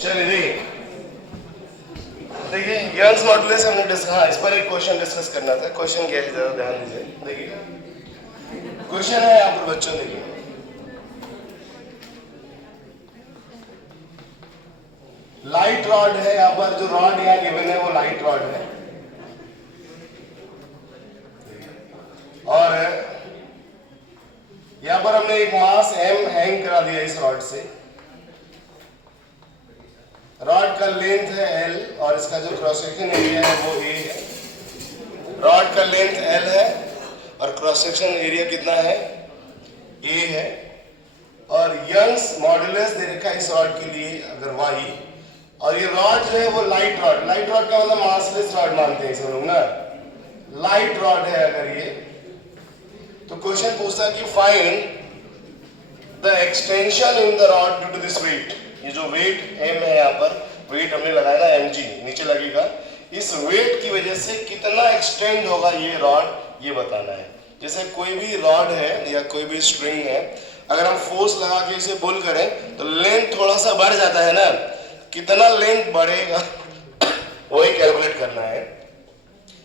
चलिए देखिए Young's modulus हमने इस पर एक क्वेश्चन डिस्कस करना था। क्वेश्चन क्या है, जरा ध्यान दीजिए। देखिए क्वेश्चन है यहाँ पर बच्चों, देखिए लाइट रॉड है। यहाँ पर जो रॉड यहाँ गिवन है वो लाइट रॉड है, और यहाँ पर हमने एक मास m हैंग करा दिया इस रॉड से। रॉड का लेंथ है l और इसका जो क्रॉस सेक्शन एरिया है वो a है। रॉड का लेंथ l है और क्रॉस सेक्शन एरिया कितना है, a है। और यंग्स मॉडुलस दे रखा है इस रॉड के लिए अगर y, और ये रॉड जो है वो लाइट रॉड का मतलब मासलेस रॉड मानते हैं इसे लोग ना, लाइट रॉड है अगर ये। तो क्वेश्चन पूछता है कि find the extension in the rod due to this weight. ये जो वेट m है, यहाँ पर वेट हमने लगाया ना mg, नीचे लगेगा। इस वेट की वजह से कितना एक्सटेंड होगा ये रॉड, ये बताना है। जैसे कोई भी रॉड है या कोई भी स्ट्रिंग है, अगर हम फोर्स लगा के इसे पुल करें तो लेंथ थोड़ा सा बढ़ जाता है ना, कितना लेंथ बढ़ेगा वही कैलकुलेट करना है।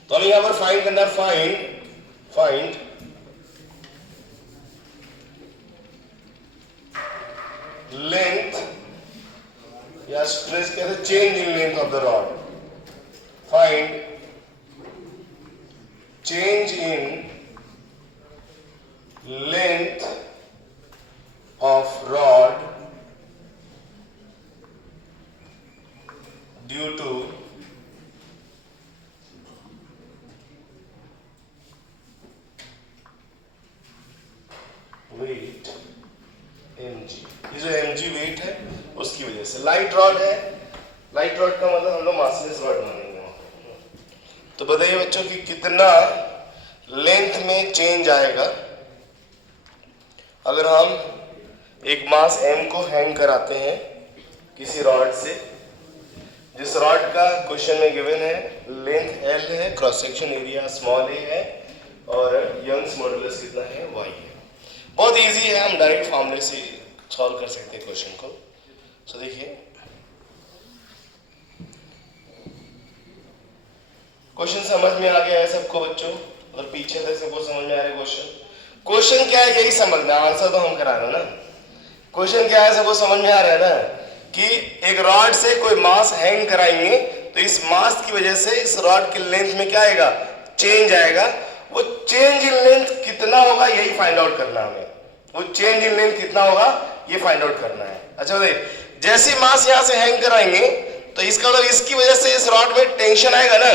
तो हमें यहाँ पर फाइंड करना है, फाइंड लेंथ या स्ट्रेस कहते हैं change in length of the rod. Find change in length of rod due to weight mg। ये जो mg वेट है उसकी वजह से लाइट रॉड है। लाइट रॉड का मतलब हम लोग मासलेस रॉड मानेंगे। तो बताइए बच्चों कि कितना लेंथ में चेंज आएगा अगर हम एक मास m को हैंग कराते हैं किसी रॉड से, जिस रॉड का क्वेश्चन में गिवन है लेंथ l है, cross section area small a है, और यंग्स मॉडुलस कितना है, y है। बहुत इजी है, हम डायरेक्ट फॉर्मूले से सॉल्व कर सकते हैं क्वेश्चन को। सो देखिए क्वेश्चन समझ में आ गया है सबको बच्चों, और पीछे तक सबको समझ में आ रहा है क्वेश्चन क्या है, यही समझना, आंसर तो हम करा रहे हैं ना। क्वेश्चन क्या है सबको समझ में आ रहा है ना, कि एक रॉड से कोई मास हैंग कराएंगे तो इस मास की वजह से इस रॉड के लेंथ में क्या आएगा, चेंज आएगा। वो चेंज इन लेंथ कितना होगा यही फाइंड आउट करना है हमें। वो चेंज इन लेंथ कितना होगा ये फाइंड आउट करना है। अच्छा बताइए, जैसे मास यहां से हैंग कराएंगे तो इसका मतलब इसकी वजह से इस रॉड में टेंशन आएगा ना,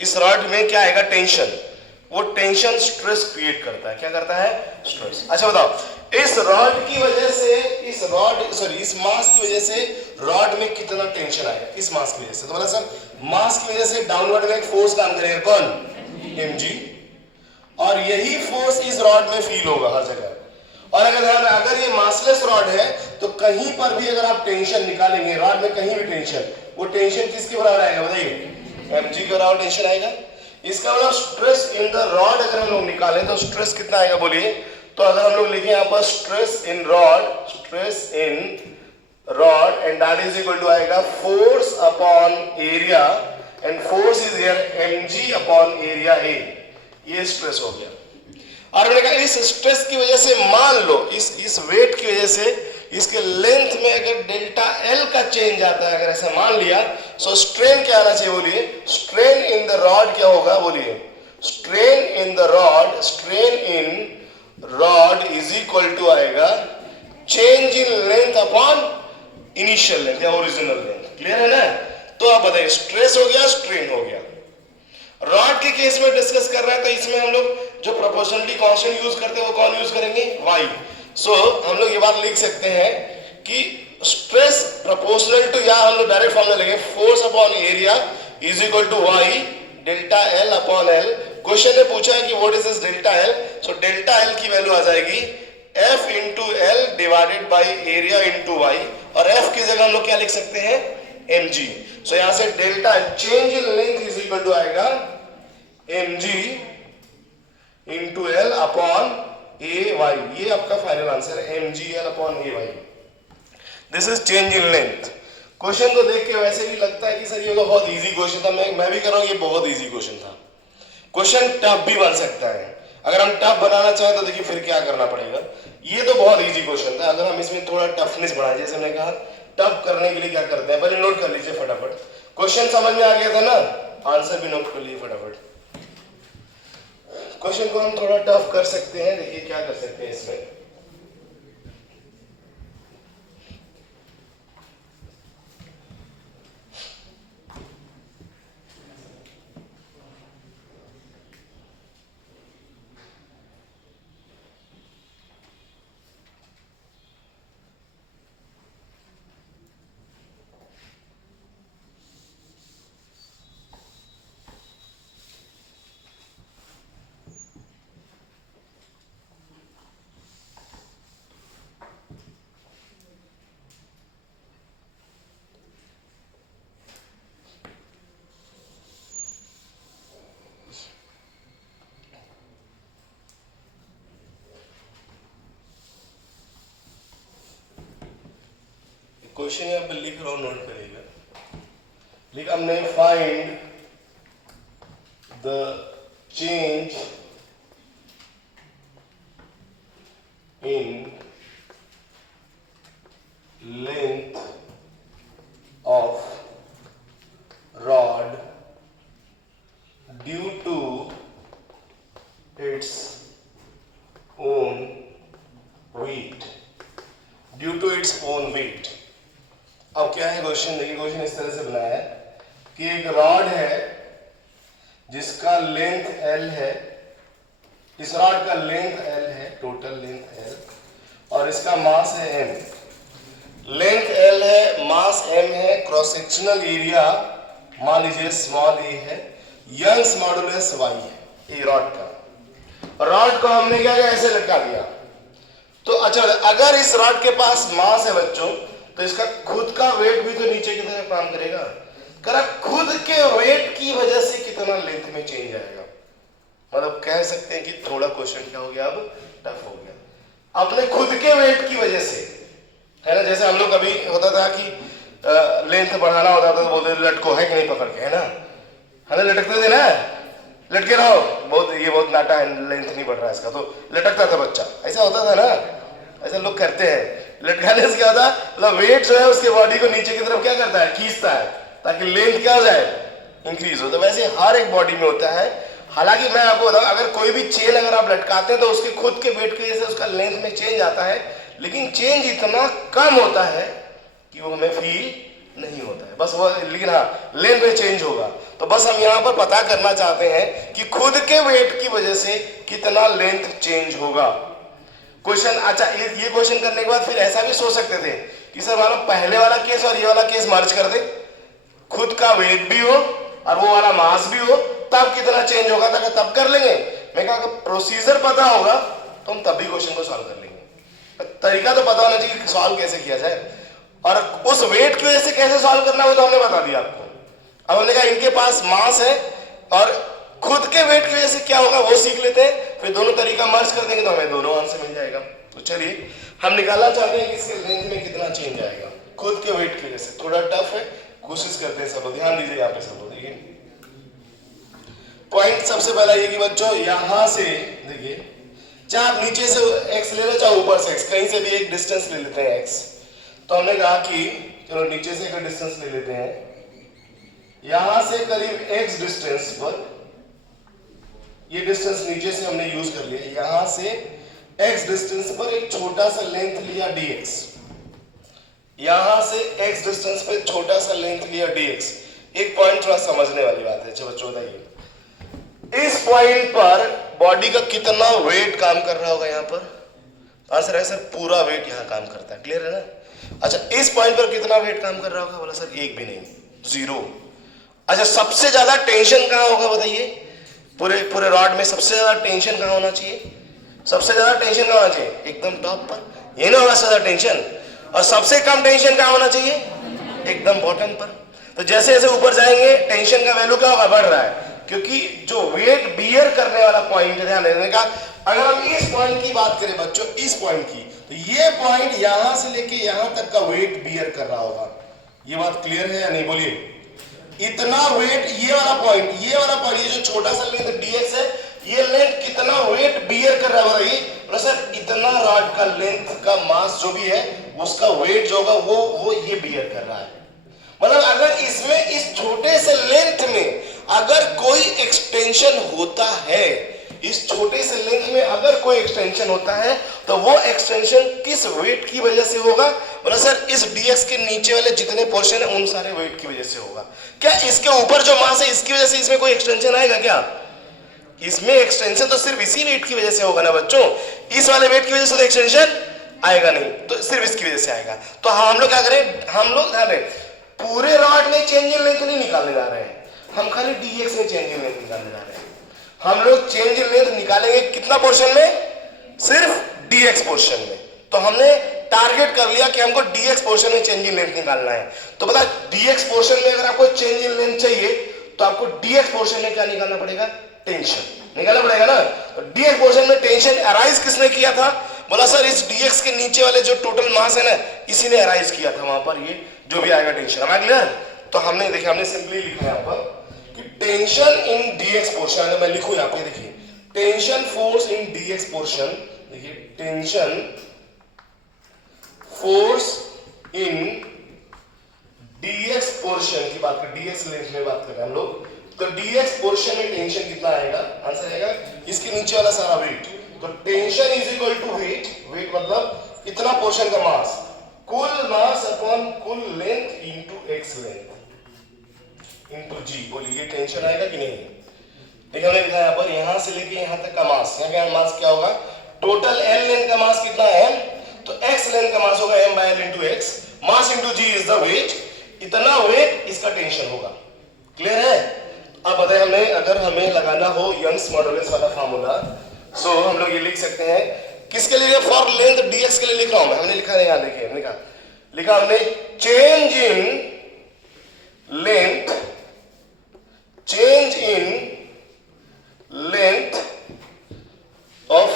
इस रॉड में क्या आएगा, टेंशन। वो टेंशन स्ट्रेस क्रिएट करता है। क्या करता है, स्ट्रेस। अच्छा बताओ, इस रॉड की वजह से इस मास की वजह से रॉड में कितना टेंशन आएगा, इस मास की वजह से। तो बोला सर मास की वजह से डाउनवर्ड में एक फोर्स काम करेगा, कौन, mg, और यही फोर्स इस रॉड में फील होगा हर जगह। और अगर ये मासलेस रॉड है तो कहीं पर भी अगर आप टेंशन निकालेंगे रॉड में, कहीं भी टेंशन, वो टेंशन किसके बराबर आएगा बताइए, mg के बराबर टेंशन आएगा। इसका मतलब स्ट्रेस इन द रॉड अगर हम लोग निकालें तो स्ट्रेस कितना आएगा बोलिए। तो अगर हम लोग लिखें यहाँ पर stress in rod and that is equal to आएगा force upon area, and force is here mg upon area a। ये स्ट्रेस हो गया। और मैंने कहा इस स्ट्रेस की वजह से मान लो इस वेट की वजह से इसके लेंथ में अगर डेल्टा L का चेंज आता है, अगर ऐसा मान लिया, सो स्ट्रेन क्या आना चाहिए बोलिए, स्ट्रेन इन द रॉड क्या होगा बोलिए, strain in rod is equal to आएगा change in length upon initial length या ओरिजिनल लेंथ। क्लियर है ना। तो आप बताइए स्ट्रेस हो गया, स्ट्रेन हो गया। रॉड के केस में डिस्कस कर रहे हैं तो इसमें हम लोग जो प्रोपोर्शनलिटी कांस्टेंट यूज करते हैं वो कौन यूज करेंगे, y। सो हम लोग ये बात लिख सकते हैं कि स्ट्रेस प्रोपोर्शनल टू, या हम लोग डायरेक्ट फॉर्मूला लेंगे, force upon area is equal to y delta L upon L। Question ने पूछा है कि what is this delta L, so delta L की वैल्यू आ जाएगी F into L divided by area into y, और F की जगह हम लोग क्या लिख सकते हैं, mg। सो यहां से delta change in length is equal to आएगा mg into L upon ay। ये आपका फाइनल आंसर है, mg L upon ay। This is change in length. Question को देख के वैसे भी लगता है कि सर ये तो बहुत इजी क्वेश्चन था, मैं भी कर रहा हूँ, ये बहुत इजी क्वेश्चन था। क्वेश्चन टफ भी बन सकता है, अगर हम टफ बनाना चाहें तो देखिए फिर क्या करना पड़ेगा। ये तो बहुत इजी क्वेश्चन था, अगर हम इसमें थोड़ा टफनेस बढ़ाए, जैसे मैंने कहा टफ करने के लिए क्या करते हैं, पहले नोट कर लीजिए फटाफट। क्वेश्चन समझ में आ गया था ना, आंसर भी नोट कर लीजिए फटाफट। क्वेश्चन को हम थोड़ा टफ कर सकते हैं, देखिए क्या कर सकते हैं इसमें। क्वेश्चन यहाँ पर लिख रहा हूं, नोट करिएगा। लिख हमने find the change in length of rod due to its own weight, due to its own weight। अब क्या है क्वेश्चन, देखिए क्वेश्चन इस तरह से बनाया है कि एक रॉड है जिसका लेंथ L है, इस रॉड का लेंथ L है, टोटल लेंथ L, और इसका मास है M। लेंथ L है, मास M है, क्रॉस सेक्शनल एरिया मान लीजिए स्मॉल a है, यंग्स मॉडुलस y है ये रॉड का। रॉड को हमने क्या किया, ऐसे लटका दिया। तो अच्छा, अगर इस रॉड के पास मास है बच्चों, तो इसका खुद का वेट भी तो नीचे की तरफ काम करेगा। करा खुद के वेट की वजह से कितना लेंथ में चेंज आएगा, मतलब कह सकते हैं कि थोड़ा क्वेश्चन क्या हो गया, अब टफ हो गया। अपने खुद के वेट की वजह से, है ना। जैसे हम लोग कभी होता था कि लेंथ बढ़ाना होता था तो बोलते लटको, है कि नहीं, पकड़ के, है ना, लटकते थे ना, लटके रहो, ये बहुत नाटा है, लेंथ नहीं बढ़ रहा इसका, तो लटकता था बच्चा, ऐसा होता था ना, ऐसा लोग करते हैं। लटकाने से क्या होता है, मतलब वेट जो है उसके बॉडी को नीचे की तरफ क्या करता है, खींचता है, ताकि लेंथ क्या हो जाए, इंक्रीज हो। तो वैसे हर एक बॉडी में होता है। हालांकि मैं आपको बताऊं, अगर कोई भी चेन अगर आप लटकाते हैं तो उसके खुद के वेट की वजह से उसका लेंथ में चेंज आता है, लेकिन चेंज इतना कम होता है कि वो हमें फील नहीं होता है, बस वो, लेकिन हाँ लेंथ में चेंज होगा। तो बस हम यहाँ पर पता करना चाहते हैं कि खुद के वेट की वजह से कितना लेंथ चेंज होगा। क्वेश्चन, अच्छा ये क्वेश्चन करने के बाद फिर ऐसा भी सोच सकते थे कि सर मानो पहले वाला केस और ये वाला केस मर्ज कर दे, खुद का वेट भी हो और वो वाला मास भी हो, तब कितना चेंज होगा, तब कर लेंगे। मैं कहा अगर प्रोसीजर पता होगा तो हम तब भी क्वेश्चन को सॉल्व कर लेंगे। तरीका तो पता होना चाहिए कि सॉल्व कैसे किया जाए, और उस वेट की वजह से कैसे सॉल्व करना वो तो हमने बता दिया आपको। अब हमने कहा इनके पास मास है और खुद के वेट की वजह से क्या होगा वो सीख लेते हैं, फिर दोनों तरीका मर्ज कर देंगे तो हमें दोनों आंसर मिल जाएगा। तो चलिए हम निकालना चाहते हैं कि इसके लेंथ में कितना चेंज आएगा खुद के वेट की वजह से। थोड़ा टफ है, कोशिश करते हैं सब लोग, ध्यान दीजिए यहाँ पे सब लोग। देखिए पॉइंट सबसे पहला ये कि बच्चों यहां से देखिए, चाहे आप नीचे से x ले लो चाहे ऊपर से x, कहीं से भी एक डिस्टेंस ले लेते हैं x। तो हमने कहा कि चलो नीचे से एक डिस्टेंस ले लेते हैं, यहां से करीब x डिस्टेंस पर, ये डिस्टेंस नीचे से हमने यूज कर लिया, यहां से x डिस्टेंस पर एक छोटा सा लेंथ लिया dx, यहां से x डिस्टेंस पे छोटा सा लेंथ लिया dx। एक पॉइंट थोड़ा समझने वाली बात है। अच्छा बच्चों बताइए, इस पॉइंट पर बॉडी का कितना वेट काम कर रहा होगा यहाँ पर? आंसर है सर पूरा वेट यहाँ काम करता है, क्लियर है ना। अच्छा इस पॉइंट पर कितना वेट काम कर रहा होगा? बोला सर एक भी नहीं, जीरो। अच्छा सबसे ज्यादा टेंशन कहाँ होगा बताइए? पूरे पूरे रॉड में सबसे ज्यादा टेंशन कहाँ होना चाहिए? सबसे ज्यादा टेंशन कहाँ होना चाहिए? एकदम टॉप पर, ये ना होगा ज्यादा टेंशन। और सबसे कम टेंशन कहाँ होना चाहिए? एकदम बॉटम पर। तो जैसे जैसे ऊपर जाएंगे टेंशन का वैल्यू क्या होगा? बढ़ रहा है, क्योंकि जो वेट बियर करने वाला पॉइंट है, ध्यान देने का। अगर हम इस पॉइंट की बात करें बच्चों, इस पॉइंट की, तो ये पॉइंट यहां से लेके यहां तक का वेट बियर कर रहा होगा। ये बात क्लियर है या नहीं, बोलिए। इतना वेट, ये वाला पॉइंट, ये जो छोटा सा लेंथ dx है, ये लेंथ कितना वेट बियर कर रहा है बताइए। सर इतना रॉड का लेंथ का मास जो भी है उसका वेट जो होगा वो ये बियर कर रहा है। मतलब अगर इसमें इस छोटे से लेंथ में अगर कोई एक्सटेंशन होता है, इस छोटे से लेंथ में अगर कोई एक्सटेंशन होता है तो वो एक्सटेंशन किस वेट की वजह से होगा? बोला सर इस dx के नीचे वाले जितने पोर्शन है उन सारे वेट की वजह से होगा। क्या इसके ऊपर जो मास है इसकी वजह से इसमें कोई एक्सटेंशन आएगा क्या? इसमें एक्सटेंशन तो सिर्फ इसी वेट की वजह से होगा ना बच्चों, इस वाले वेट की वजह से तो एक्सटेंशन आएगा नहीं, तो सिर्फ इसकी वजह से आएगा। तो हम लोग क्या करें, हम लोग ध्यान रहे पूरे रॉड में चेंज इन लेंथ नहीं निकालने जा रहे हैं, हम खाली dx में चेंज इन लेंथ निकालने जा रहे हैं। हम लोग चेंज इन लेंथ निकालेंगे कितना पोर्शन में? सिर्फ dx पोर्शन में। तो हमने टारगेट कर लिया कि हमको dx पोर्शन में चेंज इन लेंथ निकालना है। तो पता dx पोर्शन में अगर आपको चेंज इन लेंथ चाहिए तो आपको dx पोर्शन में क्या निकालना पड़ेगा? टेंशन निकालना पड़ेगा ना। तो dx पोर्शन में टेंशन अराइज किसने किया था? बोला सर इस dx के नीचे वाले जो टोटल मास है ना इसी ने अराइज किया था, वहां पर ये जो भी आएगा टेंशन। हमें क्लियर? तो हमने देखिए हमने सिंपली लिखा है यहाँ पर कि टेंशन इन dx पोर्शन, अगर मैं लिखूं यहाँ पे देखिए tension force in dx portion, देखिए tension force in dx portion की बात कर, dx लेंथ में बात कर रहे हैं हम लोग। तो dx पोर्शन में टेंशन कितना आएगा? आंसर आएगा इसके नीचे वाला सारा वेट। तो tension is equal to weight, weight मतलब इतना पोर्शन का मास, कुल मास अपॉन कुल length into x length into g। बोलिए ये टेंशन आएगा कि नहीं? देखिए हमने लिखा यहाँ पर यहां से लेके यहां तक का मास, यहाँ का मास क्या होगा? टोटल l लेंथ का मास कितना है? तो x लेंथ का मास होगा m by l into x, mass into g is the weight. इतना वेट इसका टेंशन होगा। क्लियर है? अब बताइए हमने अगर हमें लगाना हो यंग्स मॉडुलस वाला फार्मूला, सो हम लोग ये लिख सकते हैं किसके लिए? फॉर लेंथ dx के लिए लिख रहा हूं मैं। हमने लिखा है यहां, देखिए लिखा हमने चेंज इन लेंथ ऑफ,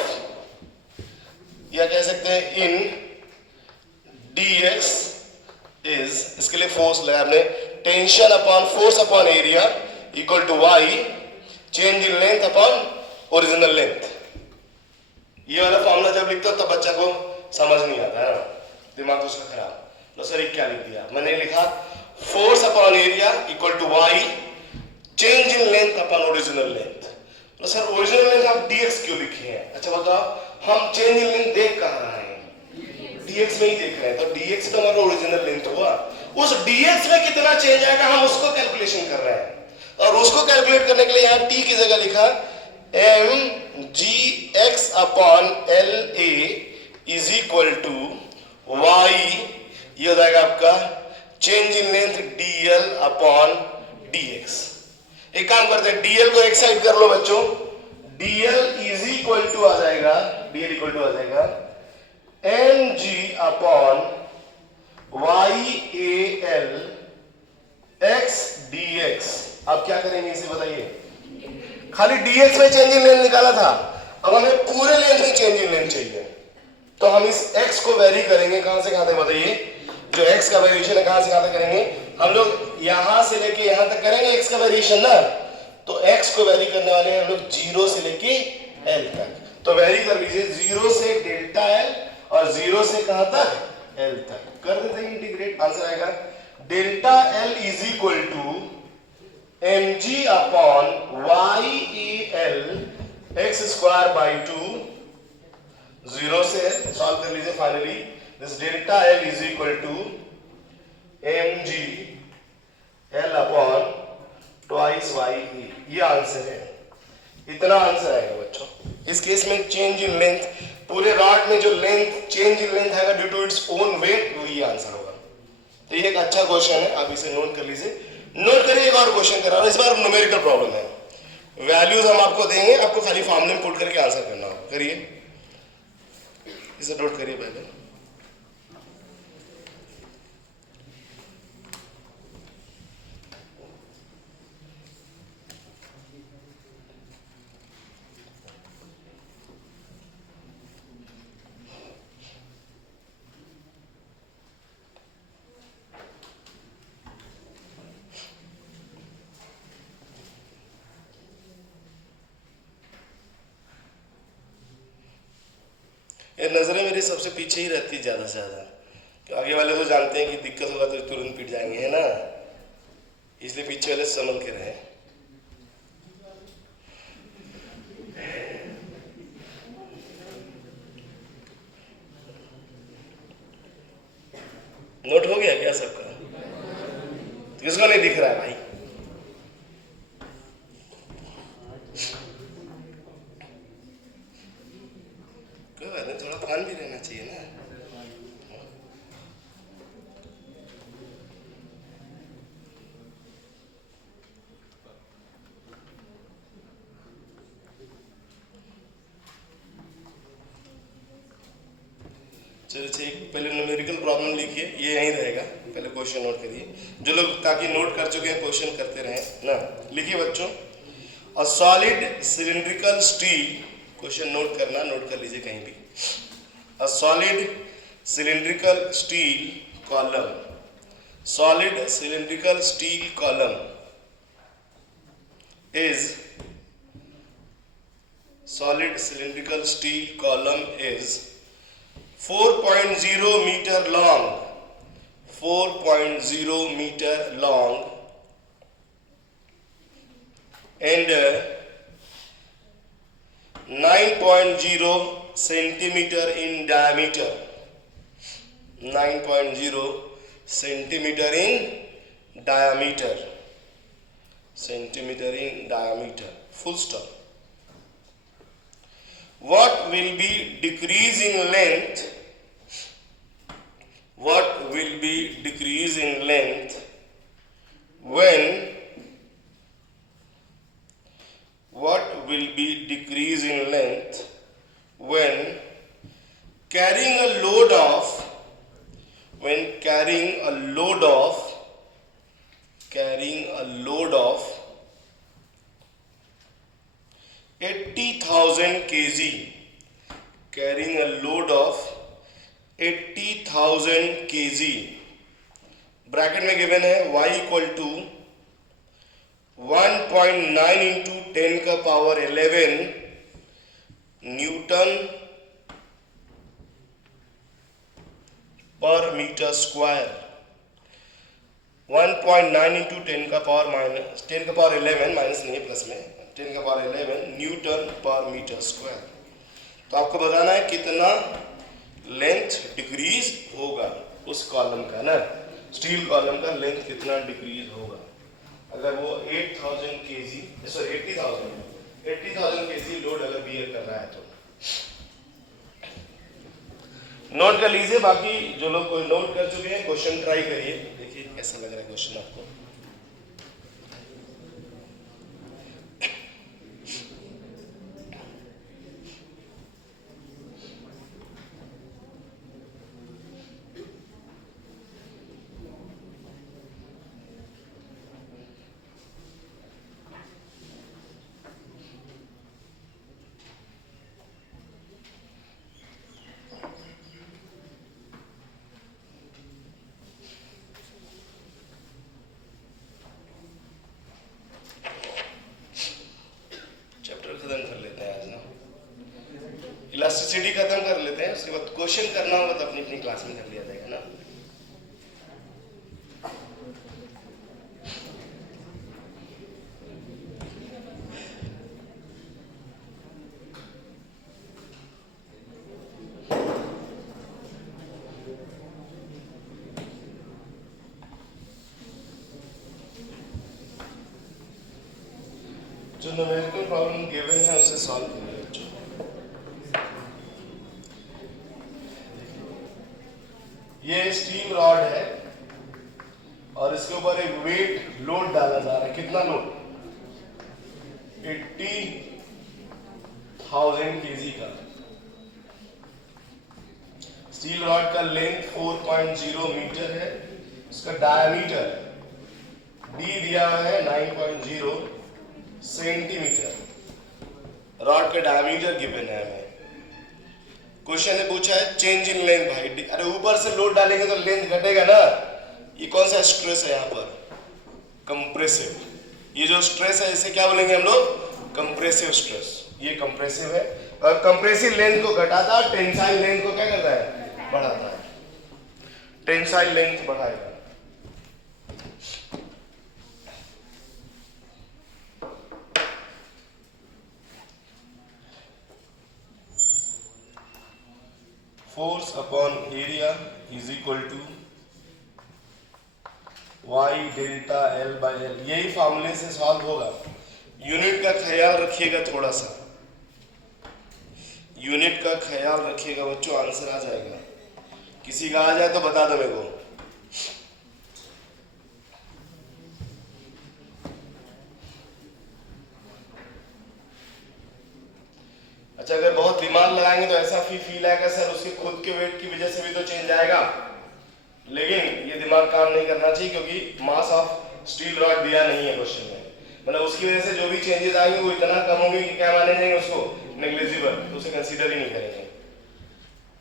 या कह सकते हैं इन dx इज, इसके लिए फोर्स लगा हमने tension upon force upon area equal to y change in length upon original length. ये वाला फॉर्मूला जब लिखते हो तब बच्चा को समझ नहीं आता है ना, दिमाग तो उसका खराब। तो सर क्या लिख दिया? मैंने लिखा force upon area equal to y change in length upon original length. तो सर ओरिजिनल लेंथ आप dx क्यों लिखे हैं? अच्छा बताओ, हम चेंज इन लेंथ देख कहां रहे हैं? dx में ही देख रहे हैं। तो dx तो हमारा ओरिजिनल लेंथ हुआ, उस dx में कितना चेंज आएगा हम उसको कैलकुलेशन कर रहे हैं। और उसको कैलकुलेट करने के लिए यहां t की जगह लिखा mgx upon la is equal to y, ये हो जाएगा आपका change in length dl upon dx। एक काम करते हैं, dl को एक साइड कर लो बच्चों, dl इज इक्वल टू आ जाएगा, dl इक्वल टू आ जाएगा mg upon y al x dx। अब क्या करेंगे इसे बताइए? खाली dx में चेंज इन लेंथ निकाला था, अब हमें पूरे लेंथ में चेंज इन लेंथ चाहिए। तो हम इस x को वेरी करेंगे, कहां से कहां तक बताइए? जो x का वेरिएशन है कहां से कहां तक करेंगे? हम लोग यहां से लेके यहां तक करेंगे x का वेरिएशन ना। तो x को वेरी करने वाले हैं हम लोग 0 से लेके l तक। तो वेरी कर लीजिए 0 से डेल्टा l और 0 से कहां तक? l तक कर देते हैं इंटीग्रेट। आंसर आएगा delta l is equal to mg upon y al x square by 2, 0 से सॉल्व कर लीजिए finally this delta l is equal to mg l upon twice y e। ये आंसर है, इतना आंसर आएगा बच्चों। इस केस में चेंज इन लेंथ, पूरे रॉड में जो लेंथ चेंज इन लेंथ आएगा due to its own weight, वो ये आंसर होगा। तो ये एक अच्छा क्वेश्चन है, आप इसे नोट कर लीजिए। नोट करिए, एक और क्वेश्चन कर रहा हूं, इस बार न्यूमेरिकल प्रॉब्लम है। वैल्यूज हम आपको देंगे, आपको खाली फॉर्मूले में पुट करके आंसर करना होगा। करिए, इसे नोट करिए पहले। ये नज़रें मेरी सबसे पीछे ही रहती है ज़्यादा से ज़्यादा, कि आगे वाले तो जानते हैं कि दिक्कत होगा तो तुरंत पिट जाएंगे, है ना, इसलिए पीछे वाले संभल के रहे। नोट हो गया क्या सबका? किसको नहीं दिख रहा है भाई? कोई बात नहीं, थोड़ा ध्यान भी रहना चाहिए ना। चलो ठीक, पहले न्यूमेरिकल प्रॉब्लम लिखिए, ये यहीं रहेगा, पहले क्वेश्चन नोट करिए। जो लोग ताकि नोट कर चुके हैं क्वेश्चन करते रहें ना। लिखिए बच्चों, a solid cylindrical steel, question note करना, नोट कर लीजिए कहीं भी। A solid cylindrical steel column, solid cylindrical steel column is solid cylindrical steel column is 4.0 meter long, 4.0 meter long and 9.0 centimeter in diameter, 9.0 centimeter in diameter, centimeter in diameter, full stop. What will be decrease in length? What will be decrease in length when? What will be decrease in length when carrying a load of? When carrying a load of? Carrying a load of 80,000 kg, carrying a load of 80,000 kg, bracket में given है y equal to 1.9 into 10 का power 11 Newton पर metre square, 1.9 into 10 का power minus 10 का power 11 minus नहीं plus में 10 का power 11 Newton पर मीटर स्क्वायर। तो आपको बताना है कितना लेंथ डिक्रीज होगा उस कॉलम का ना, स्टील कॉलम का लेंथ कितना डिक्रीज होगा अगर वो 8,000 केजी, सॉरी 80,000 केजी लोड अगर बियर कर रहा है तो। नोट कर लीजिए, बाकी जो लोग कोई नोट कर चुके हैं क्वेश्चन ट्राई करिए, देखिए कैसा लग रहा है क्वेश्चन आपको। इलास्टिसिटी खत्म कर लेते हैं, उसके बाद क्वेश्चन करना होगा तो अपनी अपनी क्लास में कर लिया जाएगा ना। जो न्यूमेरिकल प्रॉब्लम गिवन है उसे सॉल्व करिए। ये स्टील रॉड है और इसके ऊपर एक वेट लोड डाला जा रहा है, कितना लोड? 80,000 केजी का। स्टील रॉड का लेंथ 4.0 मीटर है, उसका डायमीटर डी दिया है 9.0 सेंटीमीटर। रॉड का डायमीटर गिवन है हमें। क्वेश्चन ने पूछा है चेंज इन लेंथ भाई, अरे ऊपर से लोड डालेंगे तो लेंथ घटेगा ना। ये कौन सा स्ट्रेस है यहाँ पर? कंप्रेसिव। ये जो स्ट्रेस है इसे क्या बोलेंगे हम लोग? Compressive stress. ये कंप्रेसिव है और कंप्रेसिव लेंथ को घटाता है, टेंसाइल लेंथ को क्या करता है, बढ़ाता है। टेंसाइल लेंथ बढ़ाएगा। Force upon area is equal to y delta L by L. यही फॉर्मूले से सॉल्व होगा। यूनिट का ख्याल रखिएगा, थोड़ा सा यूनिट का ख्याल रखिएगा बच्चों, आंसर आ जाएगा। किसी का आ जाए तो बता दो मेरे को। अच्छा, अगर बहुत दिमाग लगाएंगे तो ऐसा फील आएगा सर उसके खुद के वेट की वजह से भी तो चेंज आएगा, लेकिन ये दिमाग काम नहीं करना चाहिए क्योंकि मास ऑफ स्टील रॉड दिया नहीं है क्वेश्चन में। मतलब उसकी वजह से जो भी चेंजेस आएंगे वो इतना कम होंगे कि क्या माने जाएंगे उसको, नेग्लिजिबल, तो उसे कंसीडर ही नहीं करेंगे।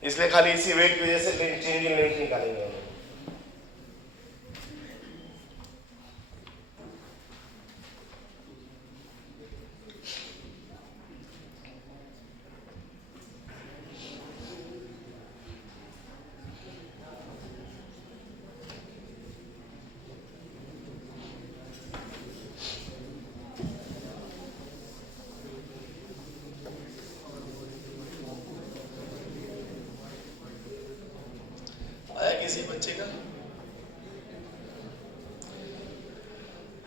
इसलिए खाली इसी वेट की वजह से चेंज इन लेंथ निकालेंगे। किसी बच्चे का,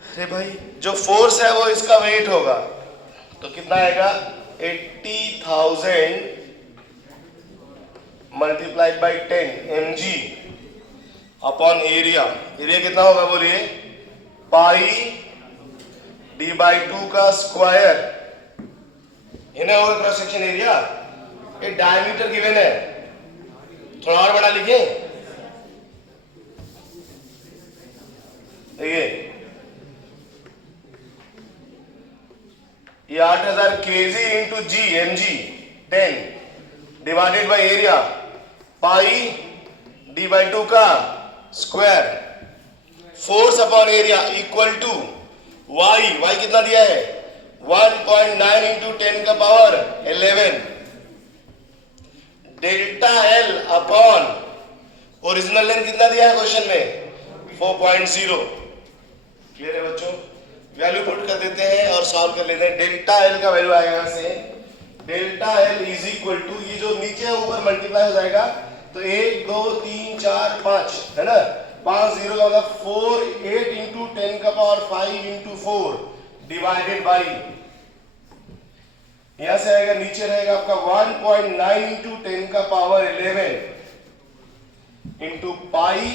अरे भाई जो फोर्स है वो इसका वेट होगा तो कितना आएगा, 80,000 multiplied by 10 mg upon area. Area कितना होगा बोलिए, पाई d बाई 2 का स्क्वायर। इन्हें होगा क्रॉस सेक्शन एरिया। ये डायमीटर गिवन है, थोड़ा और बड़ा लिखिए। देखिए ये 8000 kg into g mg 10 divided by area pi d by 2 का square. Force upon area equal to y कितना दिया है, 1.9 इंटू 10 का power 11 delta L upon original length कितना दिया है क्वेश्चन में, 4.0। क्लियर है बच्चों। वैल्यू पुट कर देते हैं और सॉल्व कर लेते हैं। डेल्टा एल का वैल्यू आएगा यहाँ से, delta L is equal to, ये जो नीचे ऊपर मल्टीप्लाई हो जाएगा तो 1 2 3 4 5 है ना, 5 0 का मतलब 4 8 इंटू 10 का पावर 5 इंटू 4 डिवाइडेड बाई, यहां से आएगा नीचे रहेगा आपका 1.9 इंटू 10 का power 11 into pi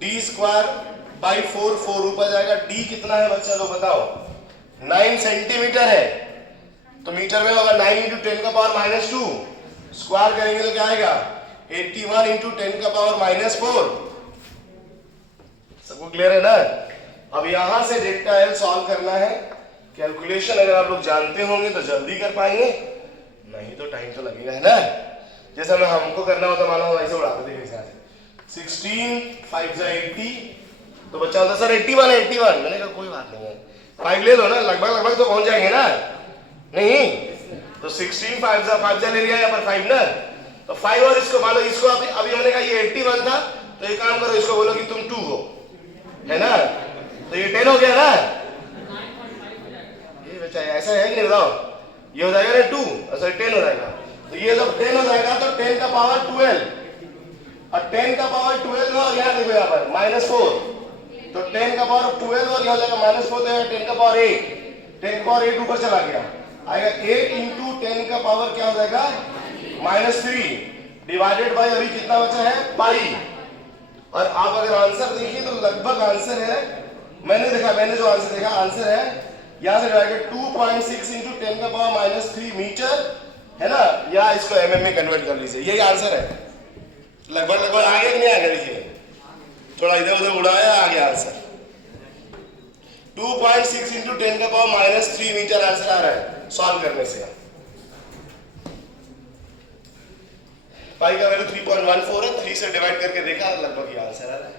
D square by 4 ऊपर जाएगा। डी कितना है बच्चा लोग बताओ, 9 सेंटीमीटर है तो मीटर में होगा 9 इंटू 10 का पावर -2, स्क्वायर करेंगे तो क्या आएगा 81 इंटू 10 का पावर -4। सबको क्लियर है ना। अब यहां से डेल्टा एल सॉल्व करना है। कैलकुलेशन अगर आप लोग जानते होंगे तो जल्दी कर पाएंगे, नहीं तो टाइम तो लगेगा है ना। जैसा मैं हमको करना होता मानो ऐसे उड़ाते थे कैसे, 16 5 80 तो बच्चा होता सर 81। मैंने कहा कोई बात नहीं है, 5 ले लो ना, लगभग तो पहुंच जाएंगे ना। नहीं तो 16 5 ले लिया यहाँ पर 5 ना, तो 5 और इसको मान लो, इसको अभी मैंने कहा ये 81 था तो एक काम करो, इसको बोलो कि तुम 2 हो, है ना, तो ये 10 हो गया ना। ये बच्चा ऐसा है कि नहीं बताओ, ये हो जाएगा ना 2 ऐसा 10 हो जाएगा। तो ये जब 10 हो जाएगा तो 10 का पावर 12 और 10 का पावर 12 और यहाँ देखो यहाँ पर -4 तो 10 का पावर 12 और यह हो जाएगा -4 तो 10 का पावर 8, 10 का पावर 8 ऊपर चला गया, आएगा 8 इंटू 10 का पावर क्या हो जाएगा -3 डिवाइडेड बाई अभी कितना बचा है पाई। और आप अगर आंसर देखिए तो लगभग आंसर है, मैंने जो आंसर देखा आंसर है यहां से डिवाइडेड 2.6 इंटू 10 का पावर -3 मीटर है ना, या इसको mm में कन्वर्ट कर लीजिए, यही आंसर है। लगभग आ गया कि नहीं आ गया, देखिए थोड़ा इधर उधर उड़ाया, आ गया आंसर 2.6 इंटू 10 का पावर -3 मीटर आंसर आ रहा है सॉल्व करने से। पाई का वैल्यू 3.14 है, 3 से डिवाइड करके देखा लगभग ये आंसर आ रहा है।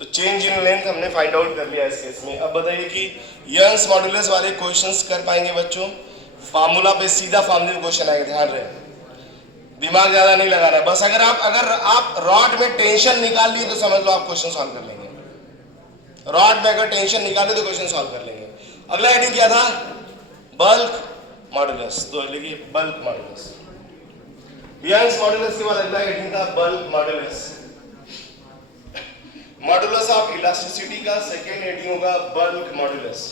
तो चेंज इन लेंथ हमने फाइंड आउट कर लिया इस केस में। अब बताइए कि यंग्स मॉडुलस वाले क्वेश्चंस कर पाएंगे बच्चों? फार्मूला पे सीधा फार्मूला क्वेश्चन आएगा, ध्यान रहे, दिमाग ज्यादा नहीं लगा रहा, बस अगर आप रॉड में टेंशन निकाल लिए तो समझ लो आप क्वेश्चन सॉल्व कर लेंगे। रॉड में अगर टेंशन निकाले तो क्वेश्चन सॉल्व कर लेंगे। अगला हेडिंग क्या था? Bulk modulus. तो लिखिए बल्क मॉडुलस। यंग्स मॉडुलस के बाद अगला हेडिंग था bulk modulus. Modulus of elasticity का सेकेंड हेडिंग होगा बल्क मॉडुलस।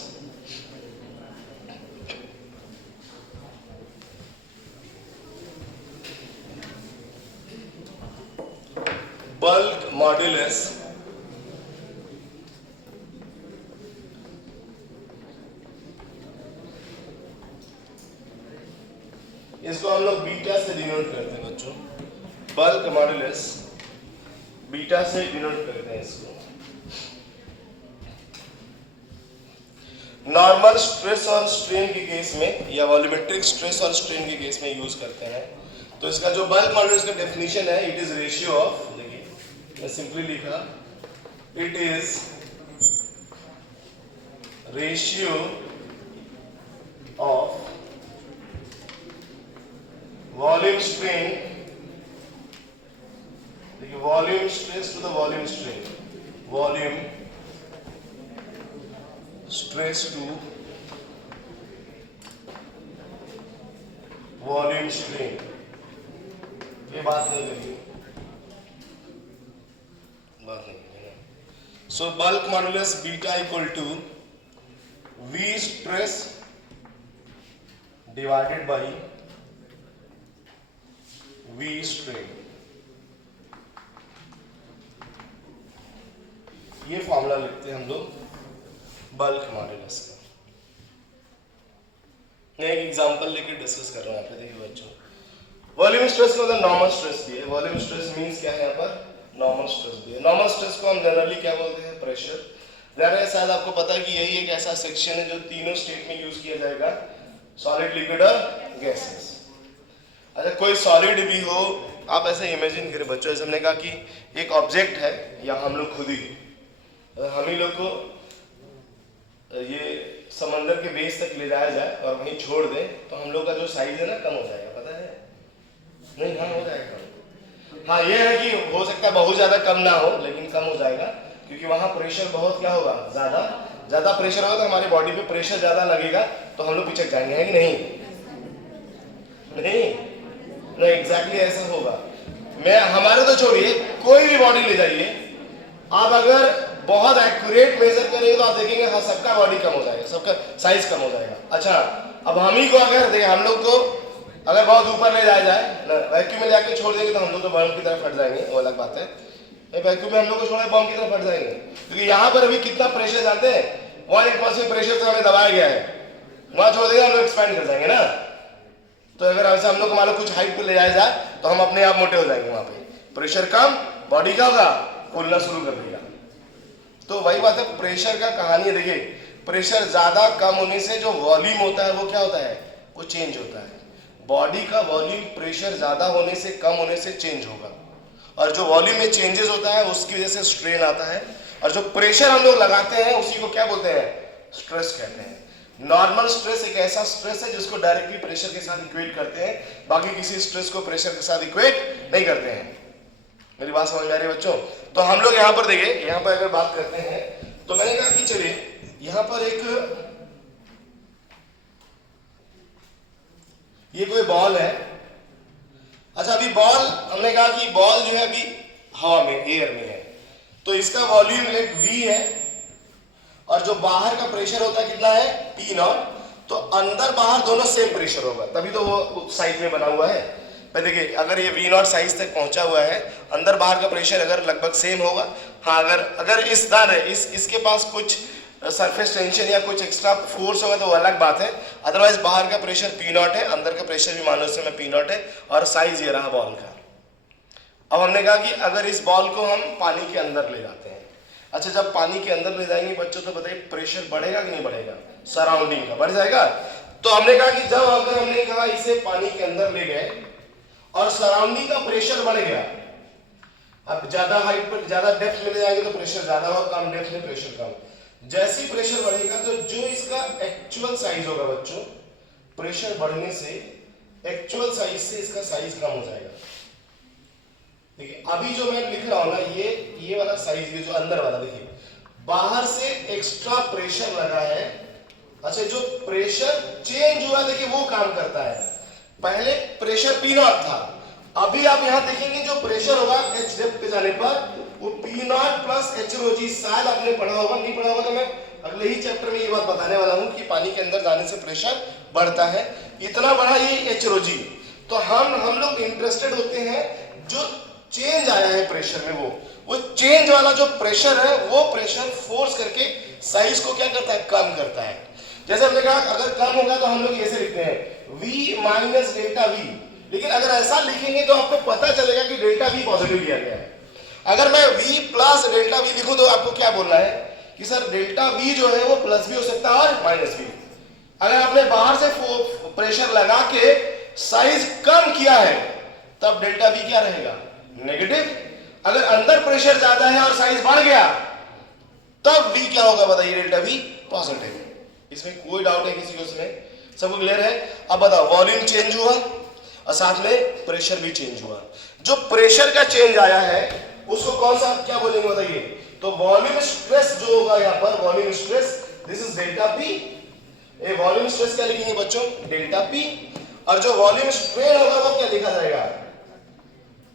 बल्क मॉडुलस इसको हम लोग बीटा से डिनोट करते हैं बच्चों। बल्क मॉडुलस बीटा से डिनोट करते हैं इसको। नॉर्मल स्ट्रेस और स्ट्रेन के केस में या वॉल्यूमेट्रिक स्ट्रेस और स्ट्रेन के केस में यूज करते हैं। तो इसका जो बल्क मॉडुलस का डेफिनेशन है, इट इज रेशियो ऑफ, देखिए मैं सिंपली लिखा, it is ratio of volume strain, देखिए volume stress to the volume strain, volume stress to volume strain. ये बात नहीं करिए, बात नहीं करिए। So bulk modulus beta equal to V stress divided by V strain. ये फॉर्मूला लिखते हैं हम लोग बल्क मॉडुलस का। मैं एक एग्जांपल लेकर डिस्कस कर रहा हूं, आप देखिए बच्चों। वॉल्यूम स्ट्रेस का मतलब नॉर्मल स्ट्रेस भी है। वॉल्यूम स्ट्रेस मींस क्या है? यहाँ पर नॉर्मल स्ट्रेस भी है। नॉर्मल स्ट्रेस को हम जनरली क्या बोलते हैं? प्रेशर। ज़्यादा शायद आपको पता है कि यही एक ऐसा सेक्शन है जो तीनों स्टेट में यूज किया जाएगा, सॉलिड, लिक्विड और गैसेस। अच्छा, कोई सॉलिड भी हो, आप ऐसे इमेजिन करें बच्चों, जैसे हमने कहा कि एक ऑब्जेक्ट है या हम लोग खुद ही, हम ही लोग को ये समंदर के बेस तक ले जाया जाए और वहीं छोड़ दें तो हम लोग का जो साइज है ना कम हो जाएगा, पता है? नहीं, हाँ हो जाएगा। हाँ ये है कि हो सकता है बहुत ज्यादा कम ना हो, लेकिन कम हो जाएगा, क्योंकि वहां प्रेशर बहुत क्या होगा? ज्यादा प्रेशर होगा तो हमारी बॉडी पे प्रेशर ज्यादा लगेगा तो हम लोग पिचक जाएंगे, है कि नहीं? नहीं एग्जैक्टली ऐसा होगा। मैं हमारे तो छोड़िए, कोई भी बॉडी ले जाइए आप, अगर बहुत एक्यूरेट मेजर करेंगे तो आप देखेंगे हाँ सबका बॉडी कम हो जाएगा, सबका साइज कम हो जाएगा। अच्छा, अब हम ही को अगर देखिए, हम लोग को अगर बहुत ऊपर ले जाया जाए ना, वैक्यूम में जाके छोड़ देंगे तो हम लोग तो बम की तरफ फट जाएंगे, वो अलग बात है। वैक्यूम में हम लोग को छोड़ा बम की तरफ फट जाएंगे, क्योंकि यहाँ पर अभी कितना प्रेशर जानते हैं? 1 एटमॉस्फेयर प्रेशर से हमें दबाया गया है, वहां छोड़ देंगे हम लोग एक्सपैंड कर जाएंगे ना। तो अगर ऐसे हम लोग को मान लो कुछ हाइट पे ले जाया जाए तो हम अपने आप मोटे हो जाएंगे, वहां पे प्रेशर कम, बॉडी क्या होगा? फूलना शुरू कर देगा। तो वही बात है, प्रेशर का कहानी है। देखिए, प्रेशर ज्यादा कम होने से जो वॉल्यूम होता है वो क्या होता है? वो चेंज होता है। बॉडी का वॉल्यूम प्रेशर ज्यादा होने से कम होने से चेंज होगा, और जो वॉल्यूम में चेंजेस होता है उसकी वजह से स्ट्रेन आता है, और जो प्रेशर हम लोग लगाते हैं उसी को क्या बोलते हैं? स्ट्रेस कहते हैं। नॉर्मल स्ट्रेस एक ऐसा स्ट्रेस है जिसको डायरेक्टली प्रेशर के साथ इक्वेट करते हैं, बाकी किसी स्ट्रेस को प्रेशर के साथ इक्वेट नहीं करते हैं। मेरी बात समझ में आ रही है बच्चों? तो हम लोग यहाँ पर देखिए, यहाँ पर अगर बात करते हैं तो मैंने कहा कि चलिए यहाँ पर एक ये कोई बॉल है। अच्छा, अभी बॉल हमने कहा कि बॉल जो है अभी हवा में, एयर में है, तो इसका वॉल्यूम लेट V है, और जो बाहर का प्रेशर होता है कितना है? P0। तो अंदर बाहर दोनों सेम प्रेशर होगा, तभी तो वो साइज में बना हुआ है। पर देखिए, अगर ये V0 साइज तक पहुंचा हुआ है, अंदर बाहर का प्रेशर अगर लगभग सेम होगा, हाँ अगर इस दान है, इसके पास कुछ सरफेस टेंशन या कुछ एक्स्ट्रा फोर्स होगा तो वो अलग बात है, अदरवाइज बाहर का प्रेशर P0 है, अंदर का प्रेशर भी मान लो इस समय P0 है, और साइज ये रहा बॉल का। अब हमने कहा कि अगर इस बॉल को हम पानी के अंदर ले जाते हैं, अच्छा जब पानी के अंदर ले जाएंगे बच्चों तो बताइए प्रेशर बढ़ेगा कि नहीं बढ़ेगा? सराउंडिंग का बढ़ जाएगा। तो हमने कहा कि जब अगर हमने कहा इसे पानी के अंदर ले गए और सराउंडिंग का प्रेशर बढ़ गया, अब ज्यादा हाइट पर ज्यादा डेप्थ में ले जाएंगे तो प्रेशर ज्यादा होगा, कम डेप्थ में प्रेशर कम। जैसे ही प्रेशर बढ़ेगा तो जो इसका एक्चुअल साइज होगा बच्चों, प्रेशर बढ़ने से एक्चुअल साइज से इसका साइज कम हो जाएगा। देखिए अभी जो मैं लिख रहा हूं ना, ये वाला साइज, ये जो अंदर वाला, देखिए बाहर से एक्स्ट्रा प्रेशर लगा है। अच्छा, जो प्रेशर चेंज हुआ देखिए वो काम करता है। पहले प्रेशर P नॉट था, अभी आप यहां देखेंगे जो प्रेशर होगा H डेप्थ पे जाने पर वो P नॉट प्लस H रो जी। शायद आपने पढ़ा होगा, नहीं पढ़ा होगा तो मैं अगले ही चैप्टर में ये बात बताने वाला हूं कि पानी के अंदर जाने से प्रेशर बढ़ता है। इतना बड़ा ये H रो जी। तो हम लोग इंटरेस्टेड होते हैं जो चेंज आया है प्रेशर में, वो चेंज वाला जो प्रेशर है वो प्रेशर फोर्स करके साइज को क्या करता है, कम करता है। जैसे हमने कहा अगर कम होगा तो हम लोग ऐसे लिखते हैं V माइनस डेल्टा V, लेकिन अगर ऐसा लिखेंगे तो आपको पता चलेगा कि डेल्टा V पॉजिटिव लिया गया है। अगर मैं V प्लस डेल्टा V लिखूं तो आपको क्या बोलना है कि सर डेल्टा V जो है वो प्लस भी हो सकता है और माइनस भी। अगर आपने बाहर से प्रेशर लगा के साइज कम किया है तब डेल्टा V क्या रहेगा, नेगेटिव। अगर अंदर प्रेशर ज्यादा है और साइज बढ़ गया तब V क्या होगा बताइए, डेल्टा V पॉजिटिव। इसमें कोई डाउट है किसी को, इसमें सबको क्लियर है? अब बताओ, वॉल्यूम चेंज हुआ और साथ में प्रेशर भी चेंज हुआ। जो प्रेशर का चेंज आया है उसको कौन सा क्या बोलेंगे बताइए? तो वॉल्यूम स्ट्रेस जो होगा यहाँ पर, volume stress, this is delta P. ये वॉल्यूम स्ट्रेस क्या लिखेंगे बच्चों, डेल्टा पी। और जो वॉल्यूम स्ट्रेन होगा वो क्या लिखा जाएगा,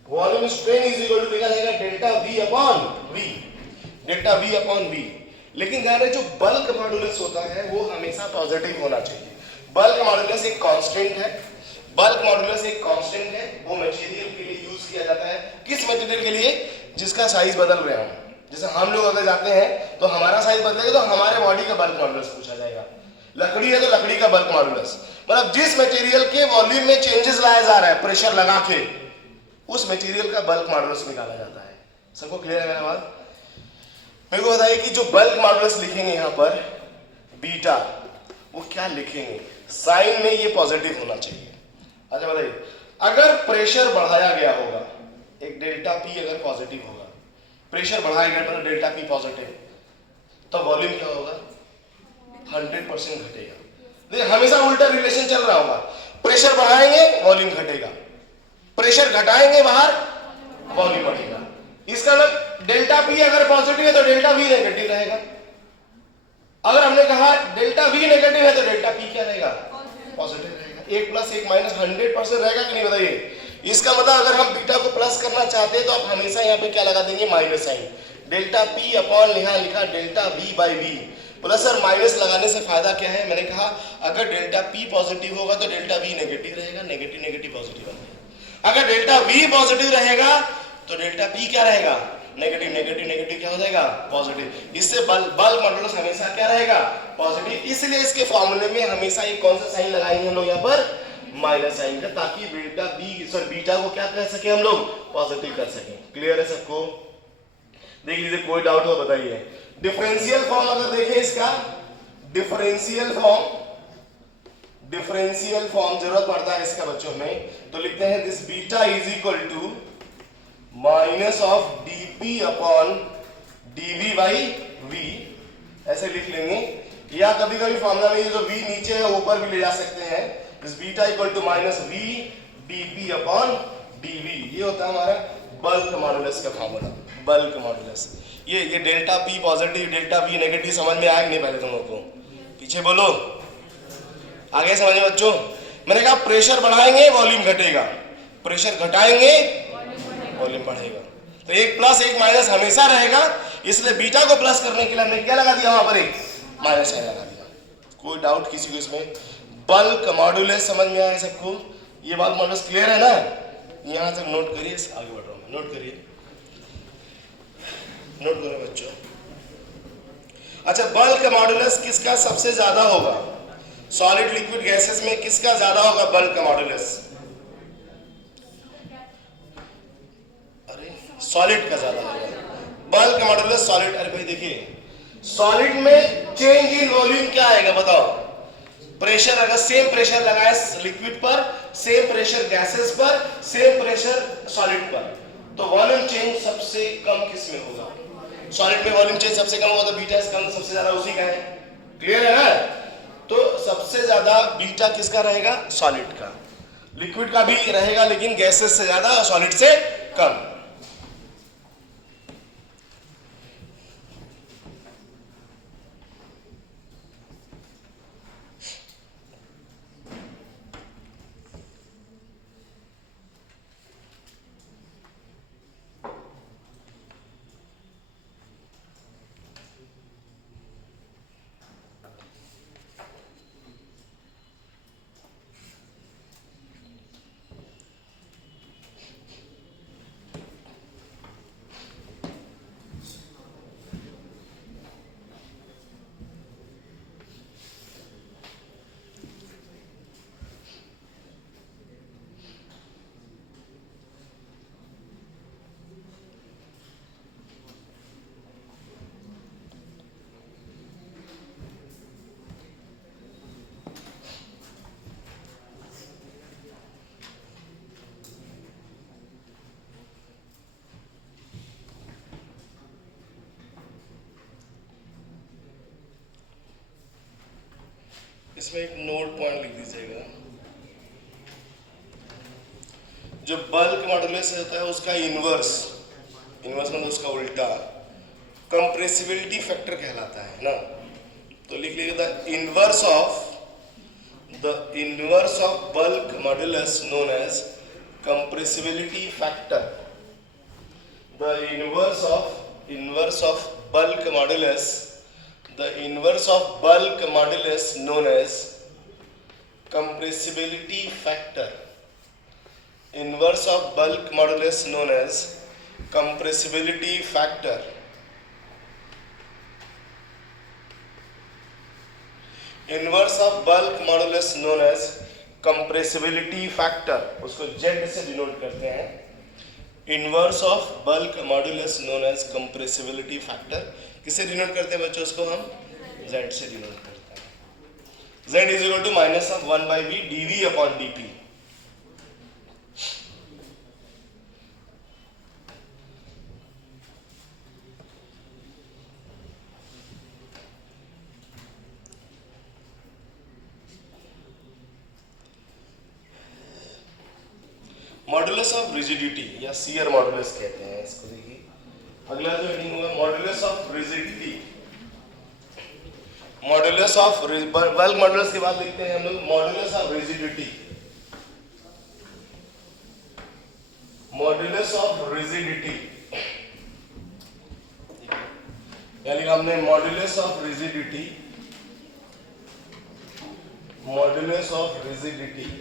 volume strain is equal to लिखा जाएगा delta V upon V, delta V upon V. लेकिन ध्यान रहे जो बल्क मॉडुलस होता है वो हमेशा पॉजिटिव होना चाहिए। बल्क मॉडुलस एक कांस्टेंट है, बल्क मॉडुलस एक कांस्टेंट है, वो मटेरियल के लिए यूज किया जाता है। किस मटेरियल के लिए? जिसका साइज बदल रहा है। जैसे हम लोग अगर जाते हैं तो हमारा साइज बदलेगा तो हमारे बॉडी का बल्क मॉडुलस पूछा जाएगा। लकड़ी है तो लकड़ी का बल्क मॉडुलस, मतलब जिस मटेरियल के वॉल्यूम में चेंजेस लाया जा रहा है प्रेशर लगा के, उस मटेरियल का बल्क मॉडुलस निकाला जाता है। सबको क्लियर है मेरा बात? मेरे को बताइए कि जो बल्क मॉडुलस लिखेंगे यहाँ पर बीटा, वो क्या लिखेंगे? साइन में ये पॉजिटिव होना चाहिए। अच्छा बताइए, अगर प्रेशर बढ़ाया गया होगा, एक डेल्टा पी अगर पॉजिटिव होगा, प्रेशर बढ़ाया गया तो डेल्टा पी पॉजिटिव, तो वॉल्यूम क्या होगा, 100% घटेगा। देखिए हमेशा उल्टा रिलेशन चल रहा होगा, प्रेशर बढ़ाएंगे वॉल्यूम घटेगा, प्रेशर घटाएंगे बाहर वॉल्यूम बढ़ेगा। इसका मतलब डेल्टा पी अगर पॉजिटिव है तो डेल्टा वी नेगेटिव रहेगा। अगर हमने कहा डेल्टा वी नेगेटिव है तो डेल्टा पी क्या रहेगा, पॉजिटिव रहेगा। 1 प्लस 1 माइनस 100% रहेगा कि नहीं बताइए? इसका मतलब अगर हम बीटा को प्लस करना चाहते हैं तो आप हमेशा यहाँ पे क्या लगा देंगे, minus sign. Delta P upon यहाँ लिखा डेल्टा वी बाई वी। बोला सर माइनस लगाने से फायदा क्या है? मैंने कहा अगर डेल्टा पी पॉजिटिव होगा तो डेल्टा वी नेगेटिव रहेगा, नेगेटिव नेगेटिव पॉजिटिव रहेगा। अगर डेल्टा वी पॉजिटिव रहेगा तो डेल्टा पी क्या रहेगा, नेगेटिव नेगेटिव नेगेटिव क्या हो जाएगा, पॉजिटिव। इससे बल्क मॉडुलस हमेशा क्या रहेगा, पॉजिटिव। इसलिए इसके फॉर्मूले में हमेशा एक कौन सा साइन लगाएंगे हम लोग यहाँ पर, माइनस साइन का, ताकि डेल्टा बी सॉरी बीटा को क्या कर सके हम लोग, पॉजिटिव कर सके। क्लियर है सबको? देख लीजिए, कोई डाउट हो बताइए। डिफरेंशियल फॉर्म अगर देखें इसका, डिफरेंशियल फॉर्म जरूरत पड़ता है इसका बच्चों में, तो लिखते हैं this beta is equal to minus of dp upon dv by v, ऐसे लिख लेंगे। या कभी कभी फॉर्मूला में ये जो v नीचे है ऊपर भी ले जा सकते हैं। This beta equal to minus v dp upon dv, ये होता है हमारा बल्क मॉडुलस का फॉर्मूला, बल्क मॉडुलस। ये delta p positive delta v negative समझ में आया नहीं? पहले तुम लोग को पीछे बोलो, आगे समझ में बच्चों? मैंने कहा प्रेशर बढ़ाएंगे वॉल्यूम घटेगा, प्रेशर घटाएंगे वॉल्यूम बढ़ेगा। तो 1 प्लस 1 माइनस हमेशा रहेगा, इसलिए बीटा को प्लस करने के लिए हमने क्या लगा दिया वहां पर, एक माइनस साइन लगा दिया। कोई डाउट किसी को इसमें? बल्क मॉडुलस समझ में आया सबको? ये बात मॉडुलस क्लियर है ना? यहां तक नोट करिए, आगे बढ़ रहा हूं, नोट करिए, नोट करो बच्चों। अच्छा, बल्क मॉडुलस किसका सबसे ज्यादा होगा? सॉलिड लिक्विड गैसेस में किसका ज्यादा होगा बल्क मॉडुलस? सॉलिड का ज्यादा होगा बल्क मॉडुलस, सॉलिड। अरे भाई देखिए, सॉलिड में चेंज इन वॉल्यूम क्या आएगा बताओ? प्रेशर, अगर सेम प्रेशर लगाए लिक्विड पर, सेम प्रेशर गैसेस पर, सेम प्रेशर सॉलिड पर, तो वॉल्यूम चेंज सबसे कम किस में होगा? सॉलिड में वॉल्यूम चेंज सबसे कम होगा, तो बीटा इसका सबसे ज्यादा उसी का है। क्लियर है ना? तो सबसे ज्यादा बीटा किसका रहेगा? सॉलिड का। लिक्विड का भी रहेगा लेकिन गैसेस से ज्यादा, सॉलिड से कम। इसमें एक नोट पॉइंट लिख दीजिएगा, जो बल्क मॉडुलस होता है उसका इनवर्स मतलब उसका उल्टा कंप्रेसिबिलिटी फैक्टर कहलाता है ना। तो लिख लीजिए the inverse of bulk modulus known as compressibility factor. The inverse of bulk modulus, the inverse of bulk modulus known as compressibility factor. Inverse of bulk modulus known as compressibility factor. Inverse of bulk modulus known as compressibility factor, उसको Z से denote करते हैं। Inverse of bulk modulus known as compressibility factor किसे denote करते हैं बच्चों? उसको हम Z से डिनोट करते हैं। Z is equal to minus of 1/v dv upon dp। Modulus of rigidity या शियर मॉडुलस कहते हैं इसको। देखिए अगला जो हेडिंग होगा modulus of rigidity. Modulus of bulk modulus के बाद लिखते हैं हम लोग modulus of rigidity. Modulus of rigidity यानी हमने modulus of rigidity, modulus of rigidity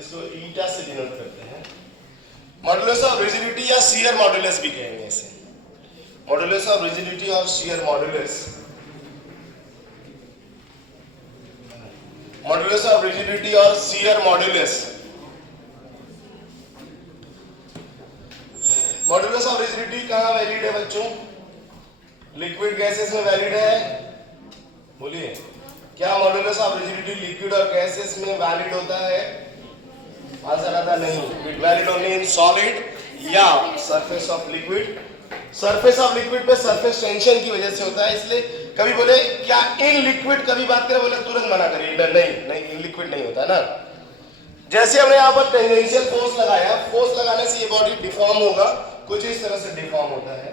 इसको ईटा से डिनोट करते हैं। मॉडुलस ऑफ रिजिडिटी या शियर मॉडुलस भी कहेंगे इसे। मॉडुलस ऑफ रिजिडिटी और shear modulus. Modulus of rigidity और shear modulus. Modulus of rigidity कहां वैलिड है बच्चों? लिक्विड गैसेस में वैलिड है? बोलिए क्या मॉडुलस ऑफ रिजिडिटी लिक्विड और गैसेस में वैलिड होता है? आंसर आता नहीं। It valid only in solid या surface of liquid. Surface of liquid पे सरफेस टेंशन की वजह से होता है, इसलिए कभी बोले क्या इन लिक्विड, कभी बात करें बोले तुरंत मना करिए, नहीं इन लिक्विड नहीं होता ना। जैसे हमने यहाँ पर टेंजेंशियल फोर्स लगाया, फोर्स लगाने से ये बॉडी डिफॉर्म होगा, कुछ इस तरह से डिफॉर्म होता है,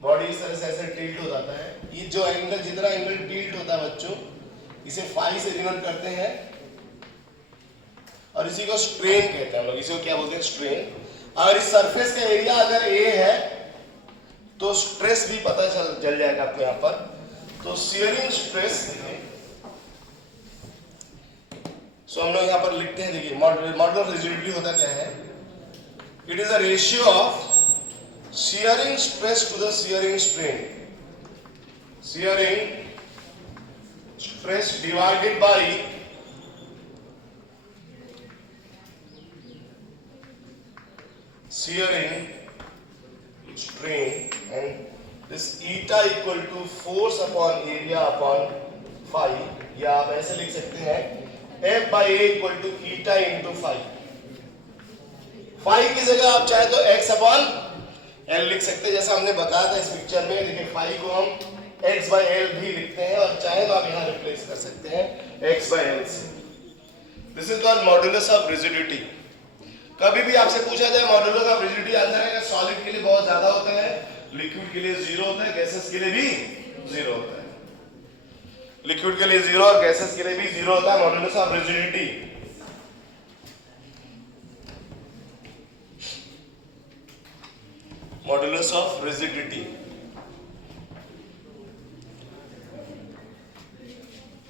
बॉडी इस तरह से ऐसे टिल्ट हो जाता है। ये जो एंगल, जितना एंगल टिल्ट होता है बच्चों, इसे फाई से डिनोट करते हैं और इसी को स्ट्रेन कहते हैं हम लोग। इसी को क्या बोलते हैं? स्ट्रेन। अगर इस सरफेस का एरिया अगर ए है तो स्ट्रेस भी पता चल जाएगा आपको यहाँ पर। तो शियरिंग स्ट्रेस, सो हम लोग यहाँ पर लिखते हैं, देखिए मॉडुलस रिजिडिटी होता क्या है? It is a ratio of shearing stress to the shearing strain. Shearing stress divided by shearing strain, and this eta equal to force upon area upon phi, या आप ऐसे लिख सकते हैं F by A equal to theta into five. Five की जगह आप चाहे तो x अपॉन एल लिख सकते हैं, जैसा हमने बताया था इस पिक्चर में। देखिए फाइव को हम x by L भी लिखते हैं, और चाहे तो आप यहाँ रिप्लेस कर सकते हैं x by L से। This is called modulus of rigidity. कभी भी आपसे पूछा जाए मॉडुलस ऑफ रिजिडिटी, आंसर है कि सॉलिड के लिए बहुत ज्यादा होता है, लिक्विड के लिए जीरो होता है, गैसेस के लिए भी जीरो होता है। लिक्विड के लिए जीरो और गैसेस के लिए भी जीरो होता है modulus of rigidity. Modulus of rigidity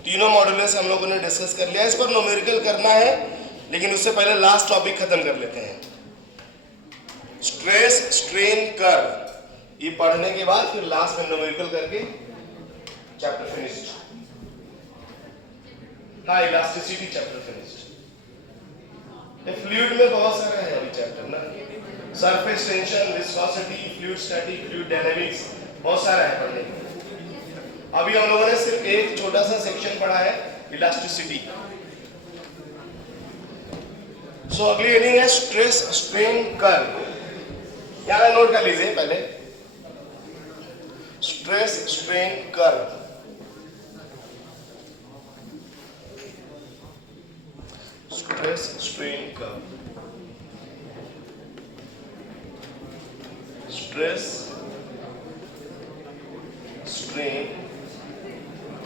तीनों मॉडुलस हम लोगों ने डिस्कस कर लिया। इस पर न्यूमेरिकल करना है, लेकिन उससे पहले लास्ट टॉपिक खत्म कर लेते हैं, स्ट्रेस स्ट्रेन कर्व। ये पढ़ने के बाद फिर लास्ट में न्यूमेरिकल करके चैप्टर फिनिश्ड। हाँ, इलास्टिसिटी चैप्टर फिनिश्ड। ये फ्लूइड में बहुत सारा है अभी चैप्टर ना, surface tension, viscosity, fluid static, fluid dynamics, बहुत सारा है पढ़ने को। अभी हम लोगों ने सिर्फ एक छोटा सा सेक्शन पढ़ा है, इलास्टिसिटी। सो अगली हेडिंग है स्ट्रेस स्ट्रेन कर्व। यहां नोट कर लीजिए पहले, stress strain curve. Stress strain curve, stress strain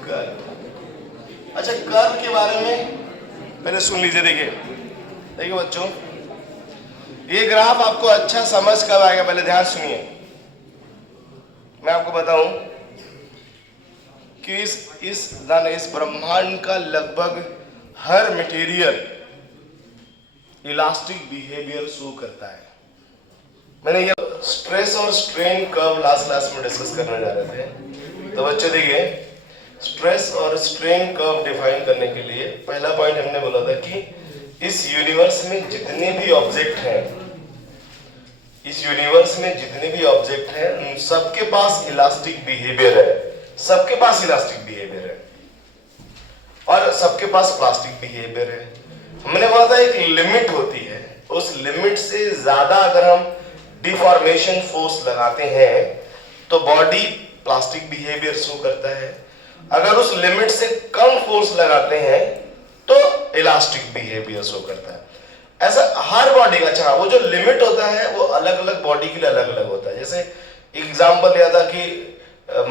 curve. अच्छा, कर्व के बारे में पहले सुन लीजिए। देखिए बच्चों, ये ग्राफ आपको अच्छा समझ कब आएगा, पहले ध्यान सुनिए। मैं आपको बताऊं कि इस ब्रह्मांड का लगभग हर मटेरियल इलास्टिक बिहेवियर शो करता है। मैंने ये स्ट्रेस और स्ट्रेन कर्व लास्ट क्लास में डिस्कस करने जा रहे थे। तो बच्चों देखिए, स्ट्रेस और स्ट्रेन कर्व डिफाइन करने के लिए पहला पॉइंट हमने बोला था कि इस यूनिवर्स में जितने भी ऑब्जेक्ट हैं, इस यूनिवर्स में जितने भी ऑब्जेक्ट हैं, उन सबके पास इलास्टिक बिहेवियर है। सबके पास इलास्टिक बिहेवियर है और सबके पास प्लास्टिक बिहेवियर है। हमने बोला था एक लिमिट होती है, उस लिमिट से ज्यादा अगर हम डिफॉर्मेशन फोर्स लगाते हैं तो बॉडी प्लास्टिक बिहेवियर शो करता है। अगर उस लिमिट से कम फोर्स लगाते हैं तो इलास्टिक बिहेवियर शो करता है। ऐसा हर बॉडी का, अच्छा वो जो लिमिट होता है वो अलग अलग बॉडी के लिए अलग अलग होता है। जैसे एग्जांपल लिया था कि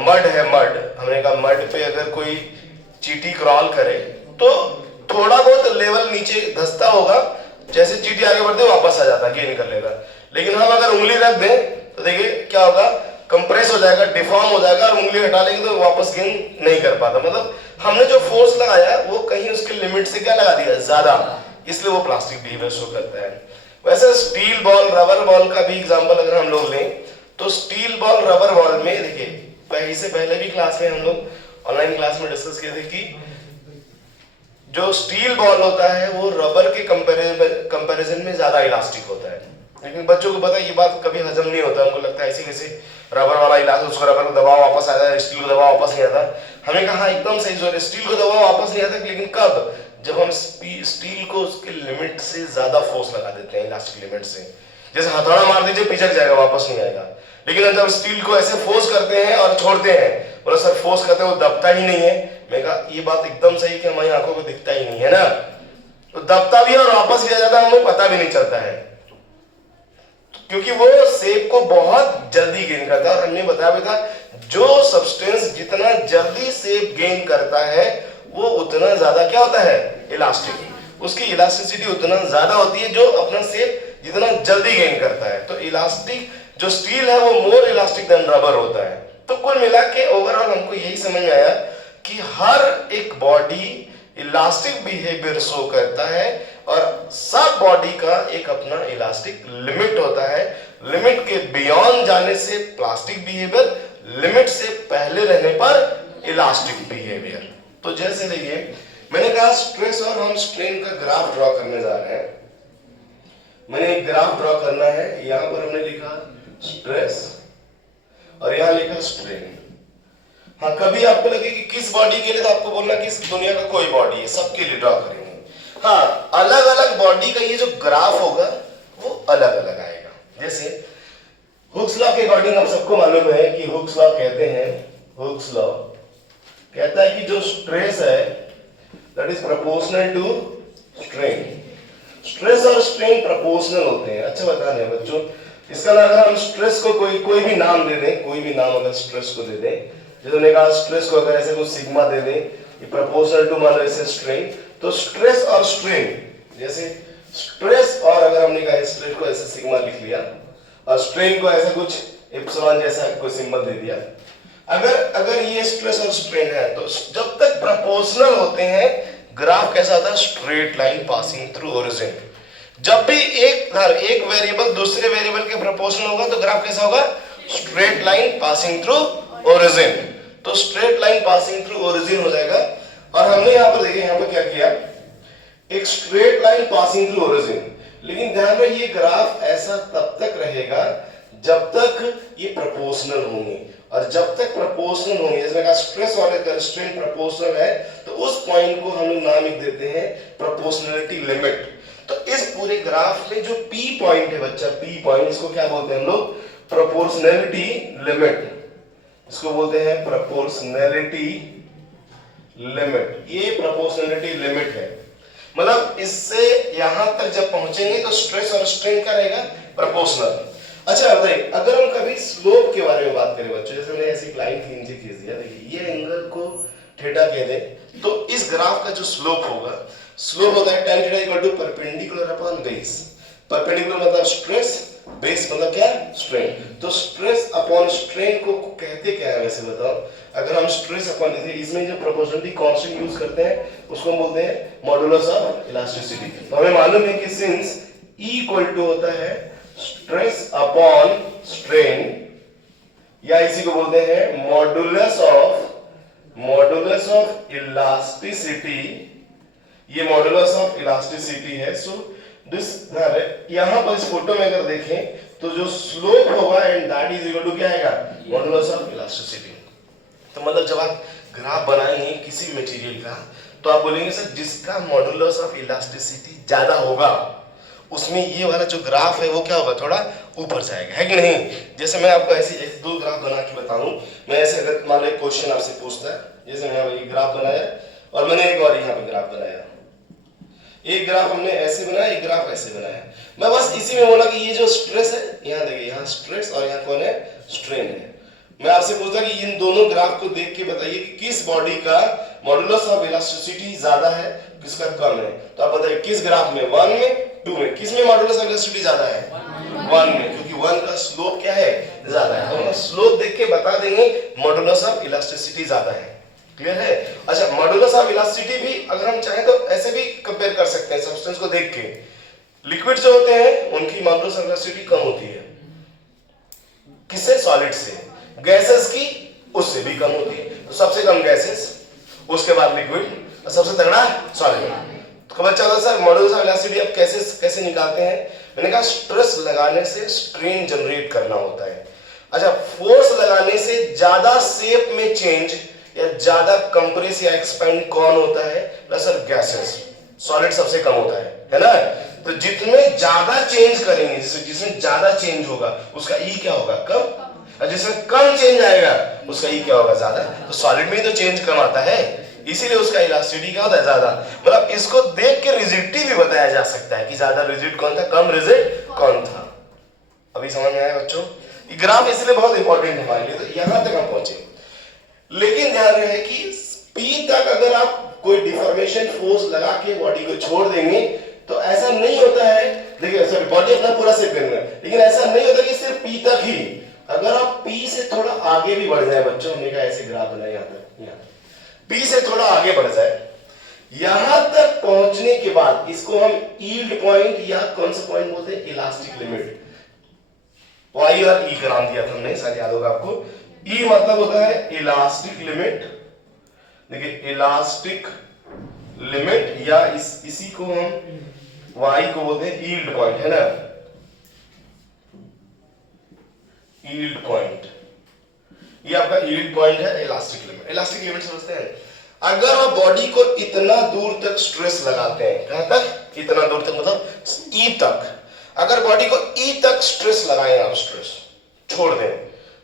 मड है, मड, हमने कहा मड पे अगर कोई चींटी क्रॉल करे तो थोड़ा बहुत लेवल नीचे धंसता होगा, जैसे चींटी आगे बढ़ते वापस आ जाता, गेन कर लेगा। लेकिन हम अगर उंगली रख दें तो देखिए क्या होगा, कंप्रेस हो जाएगा, डिफॉर्म हो जाएगा, और उंगली हटा लेंगे तो वापस गेन नहीं कर पाता। मतलब हमने जो फोर्स लगाया वो कहीं उसके लिमिट से क्या लगा दिया, ज्यादा, इसलिए वो प्लास्टिक बिहेवियर शो करता है। वैसे स्टील बॉल, रबर बॉल का भी एग्जांपल अगर हम लोग लें तो स्टील बॉल, रबर बॉल में देखिए, इससे पहले भी क्लास में हम लोग ऑनलाइन क्लास में डिस्कस किए थे कि जो स्टील बॉल होता है वो रबर के कंपैरिजन में ज्यादा इलास्टिक होता है। लेकिन बच्चों को पता है ये बात कभी हजम नहीं होता, उनको लगता है ऐसे कैसे रबर वाला इलास्टिक, उसको रबर को दबाव वापस आ जाए, स्टील को दबाव वापस नहीं आता। हमें कहा एकदम सही जोर, स्टील को दबाव वापस नहीं आता, लेकिन कब, जब हम स्टील को उसके लिमिट से ज्यादा फोर्स लगा देते हैं, इलास्टिक लिमिट से। जैसे हथौड़ा मार दीजिए, पिचक जाएगा, वापस नहीं आएगा। लेकिन जब स्टील को ऐसे फोर्स करते हैं और छोड़ते हैं, बोला सर फोर्स करते हैं वो दबता ही नहीं है। मैं कहा ये बात एकदम सही कि हमारी आंखों को दिखता ही नहीं है ना, तो दबता भी है और वापस भी आ जाता है, हमें पता भी नहीं चलता है, क्योंकि वो शेप को बहुत जल्दी गेन करता है। और हमने बताया भी था जो सब्सटेंस जितना जल्दी शेप गेन करता है वो उतना ज्यादा क्या होता है, इलास्टिक, उसकी इलास्टिसिटी उतना ज्यादा होती है जो अपना शेप जितना जल्दी गेन करता है। तो इलास्टिक जो स्टील है वो मोर इलास्टिक देन रबर होता है। तो कुल मिला के ओवरऑल हमको यही समझ में आया कि हर एक बॉडी इलास्टिक बिहेवियर शो करता है और सब बॉडी का एक अपना इलास्टिक लिमिट होता है। लिमिट के बियॉन्ड जाने से प्लास्टिक बिहेवियर, लिमिट से पहले रहने पर इलास्टिक बिहेवियर। तो जैसे देखिए मैंने कहा स्ट्रेस और हम स्ट्रेन का ग्राफ ड्रॉ करने जा रहे हैं। मैंने एक ग्राफ ड्रॉ करना है, यहां पर हमने लिखा स्ट्रेस और यहां लिखा स्ट्रेन। हाँ, कभी आपको लगे कि किस बॉडी के लिए, तो आपको बोलना कि इस दुनिया का कोई बॉडी है, सबके लिए ड्रॉ करेंगे। हाँ, अलग अलग बॉडी का ये जो ग्राफ होगा वो अलग अलग आएगा। जैसे हुक्स लॉ के अकॉर्डिंग हम सबको मालूम है कि हुक्स लॉ कहते हैं, हुक्स लॉ कहता है कि जो स्ट्रेस है that is proportional to strain. Stress और स्ट्रेन प्रोपोर्शनल होते हैं। अच्छा बता दें बच्चों, इसका अगर हम स्ट्रेस को कोई भी नाम दे दें, कोई भी नाम अगर स्ट्रेस को दे दें, जैसे हमने कहा स्ट्रेस को अगर ऐसे कुछ सिग्मा दे दें, ये प्रोपोर्शनल टू मान लो ऐसे स्ट्रेन, तो स्ट्रेस और स्ट्रेन, जैसे स्ट्रेस और अगर हमने कहा स्ट्रेस को ऐसे सिग्मा लिख लिया और स्ट्रेन को ऐसा कुछ एप्सिलॉन जैसा कोई सिंबल दे दिया, अगर ये स्ट्रेस और स्ट्रेन है तो जब तक प्रोपोर्शनल होते हैं ग्राफ कैसा होता है? Straight line passing through origin. जब भी एक वेरिएबल दूसरे वेरिएबल के प्रोपोर्शनल होगा तो ग्राफ कैसा होगा? Straight line passing through origin. तो straight line passing through origin हो जाएगा। और हमने यहां पर देखिए, यहां पर क्या किया, एक straight line passing through origin. लेकिन ध्यान रहे ये ग्राफ ऐसा तब तक रहेगा जब तक ये प्रोपोर्शनल होंगे, और जब तक प्रोपोर्शनल होंगे, जैसे कहा स्ट्रेस और अगर स्ट्रेन प्रोपोर्शनल है तो उस पॉइंट को हम लोग नाम लिख देते हैं प्रोपोर्शनलिटी लिमिट। तो इस पूरे ग्राफ में जो पी पॉइंट है बच्चा, पी पॉइंट, इसको क्या बोलते हैं हम लोग? Proportionality limit. इसको बोलते हैं प्रोपोर्शनलिटी लिमिट। ये प्रोपोर्शनलिटी लिमिट है, मतलब इससे यहां तक जब पहुंचेंगे तो स्ट्रेस और स्ट्रेन का रहेगा? प्रोपोर्शनल। अच्छा बताइए, अगर हम कभी स्लोप के बारे में बात करें बच्चों, जैसे मैंने ऐसी लाइन खींच दिया, देखिए ये एंगल को थीटा कह दें, तो इस ग्राफ का जो स्लोप होगा, स्लोप होता है tan theta equal to perpendicular upon base. Perpendicular मतलब स्ट्रेस, बेस मतलब क्या? स्ट्रेन। तो स्ट्रेस अपॉन स्ट्रेन को कहते क्या है वैसे बताओ? अगर हम स्ट्रेस अपॉन, इसमें जो प्रोपोर्शनलिटी कांस्टेंट यूज करते हैं उसको हम बोलते हैं मॉडुलस ऑफ इलास्टिसिटी। तो हमें मालूम है कि सिंस E इक्वल टू होता है स्ट्रेस अपॉन स्ट्रेन, या इसी को बोलते हैं मॉडुलस ऑफ इलास्टिसिटी। ये मॉडुलस ऑफ इलास्टिसिटी है। सो दिस, यहां पर इस फोटो में अगर देखें तो जो स्लोप होगा and that is equal to क्या आएगा? Modulus of elasticity. तो मतलब जब आप ग्राफ बनाएंगे किसी मटेरियल का तो आप बोलेंगे सर जिसका मॉडुलस ऑफ इलास्टिसिटी ज्यादा होगा उसमें ये वाला जो ग्राफ है वो क्या होगा? थोड़ा ऊपर जाएगा, है कि नहीं? जैसे मैं आपको ऐसे दो ग्राफ बना के बताऊं, मैं ऐसे अगर मान लो एक क्वेश्चन आपसे पूछता है, जैसे मैंने एक ग्राफ बनाया और मैंने एक और यहाँ पे ग्राफ बनाया, एक ग्राफ हमने ऐसे बनाया, एक ग्राफ ऐसे बनाया, मैं बस इसी में बोला कि ये जो स्ट्रेस है, यहाँ देखिए, यहाँ स्ट्रेस और यहाँ कौन है? स्ट्रेन है। मैं आपसे पूछता कि इन दोनों ग्राफ को देख के बताइए कि किस बॉडी का मॉडुलस ऑफ इलास्टिसिटी ज्यादा है, किसका कम है। तो आप बताइए किस ग्राफ में? 1 में, 2 में? किस में मॉडुलस ऑफ इलास्टिसिटी ज्यादा है? 1 में, क्योंकि 1 का स्लोप क्या है? ज्यादा है। तो हम स्लोप देख के बता देंगे मॉडुलस ऑफ इलास्टिसिटी ज्यादा है। क्लियर है? अच्छा, मॉडुलस ऑफ इलास्टिसिटी भी अगर हम चाहें तो ऐसे भी कंपेयर कर सकते हैं सब्सटेंस को देख के। लिक्विड जो होते हैं उनकी मॉडुलस ऑफ इलास्टिसिटी कम होती है, किससे? सॉलिड से। गैसेस की उससे भी कम होती है। तो सबसे कम गैसेस, उसके बाद लिक्विड, और सबसे तगड़ा सॉलिड। तो बच्चा होता सर मॉडुलस ऑफ इलास्टिसिटी अब कैसे निकालते हैं? मैंने कहा स्ट्रेस लगाने से स्ट्रेन जनरेट करना होता है। अच्छा, फोर्स लगाने से ज्यादा शेप में चेंज या ज्यादा कंप्रेस या एक्सपेंड कौन होता है? ना सर गैसेस। सॉलिड सबसे कम होता है ना? तो जितने ज्यादा चेंज करेंगे, जिसमें ज्यादा चेंज होगा उसका ई क्या होगा? कम। और जिसमें कम चेंज आएगा उसका ई क्या होगा? ज्यादा। तो सॉलिड में ही तो चेंज कम आता है, इसीलिए उसका इलास्टिसिटी क्या होता है? ज्यादा। मतलब इसको देख के रिजिडिटी भी बताया जा सकता है कि ज्यादा रिजिड कौन था, कम रिजिड कौन था। अभी समझ में आया बच्चों? ये ग्राफ इसलिए बहुत इंपॉर्टेंट है हमारे लिए। तो यहां तक हम पहुंचे, लेकिन ध्यान रहे कि पी तक अगर आप कोई डिफॉर्मेशन फोर्स लगा के बॉडी को छोड़ देंगे तो ऐसा नहीं होता है। देखिए सॉरी, बॉडी अपना पूरा सेट करना है, लेकिन ऐसा नहीं होता कि सिर्फ पी तक ही। अगर आप पी से थोड़ा आगे भी बढ़ जाए बच्चों, हमने कहा ऐसे ग्राफ बनाया यहाँ तक, पी से थोड़ा आगे बढ़ जाए, यहां तक पहुंचने के बाद इसको हम यील्ड पॉइंट या कौन सा पॉइंट बोलते हैं? Elastic limit. वाई और ई का नाम दिया था हमने, शायद याद होगा आपको। ई मतलब होता है इलास्टिक लिमिट। देखिए इलास्टिक लिमिट, या इसी को हम वाई को बोलते हैं यील्ड पॉइंट, है ना? यील्ड पॉइंट, ये आपका यील्ड पॉइंट है, इलास्टिक लिमिट। इलास्टिक लिमिट समझते हैं? अगर आप बॉडी को इतना दूर तक स्ट्रेस लगाते हैं, कहां तक, इतना दूर तक मतलब ई तक, अगर बॉडी को ई तक स्ट्रेस लगाएं आप, स्ट्रेस छोड़ दें,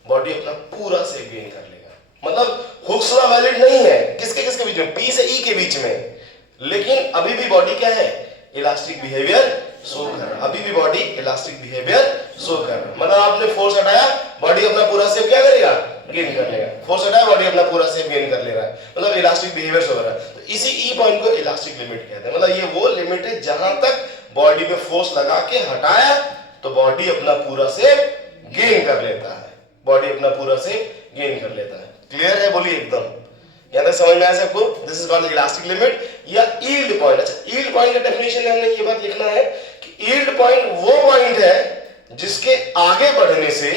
बॉडी अपना पूरा सेफ गेन कर लेगा। मतलब हुक्स लॉ वैलिड नहीं है किसके किसके बीच में, पी से ई के बीच में, लेकिन अभी भी बॉडी क्या है, इलास्टिक बिहेवियर शो कर रहा, अभी भी बॉडी इलास्टिक बिहेवियर शो कर रहा। मतलब आपने फोर्स हटाया, बॉडी अपना पूरा सेफ क्या करेगा, गेन कर लेगा। फोर्स हटाया, बॉडी अपना पूरा सेफ गेन कर ले रहा है, मतलब इलास्टिक बिहेवियर शो कर रहा है। तो इसी ई पॉइंट को इलास्टिक लिमिट कहते हैं। मतलब ये वो लिमिट है जहां तक बॉडी पे फोर्स लगा के हटाया तो बॉडी अपना पूरा सेफ गेन कर लेता है, बॉडी अपना पूरा सेफ गेन कर लेता है। क्लियर है, बोलिए एकदम, यहां तक समझ में आया सबको? This is called elastic limit या यील्ड पॉइंट। अच्छा, यील्ड पॉइंट का डेफिनेशन है, हमने ये बात लिखना है कि यील्ड पॉइंट वो पॉइंट है जिसके आगे बढ़ने से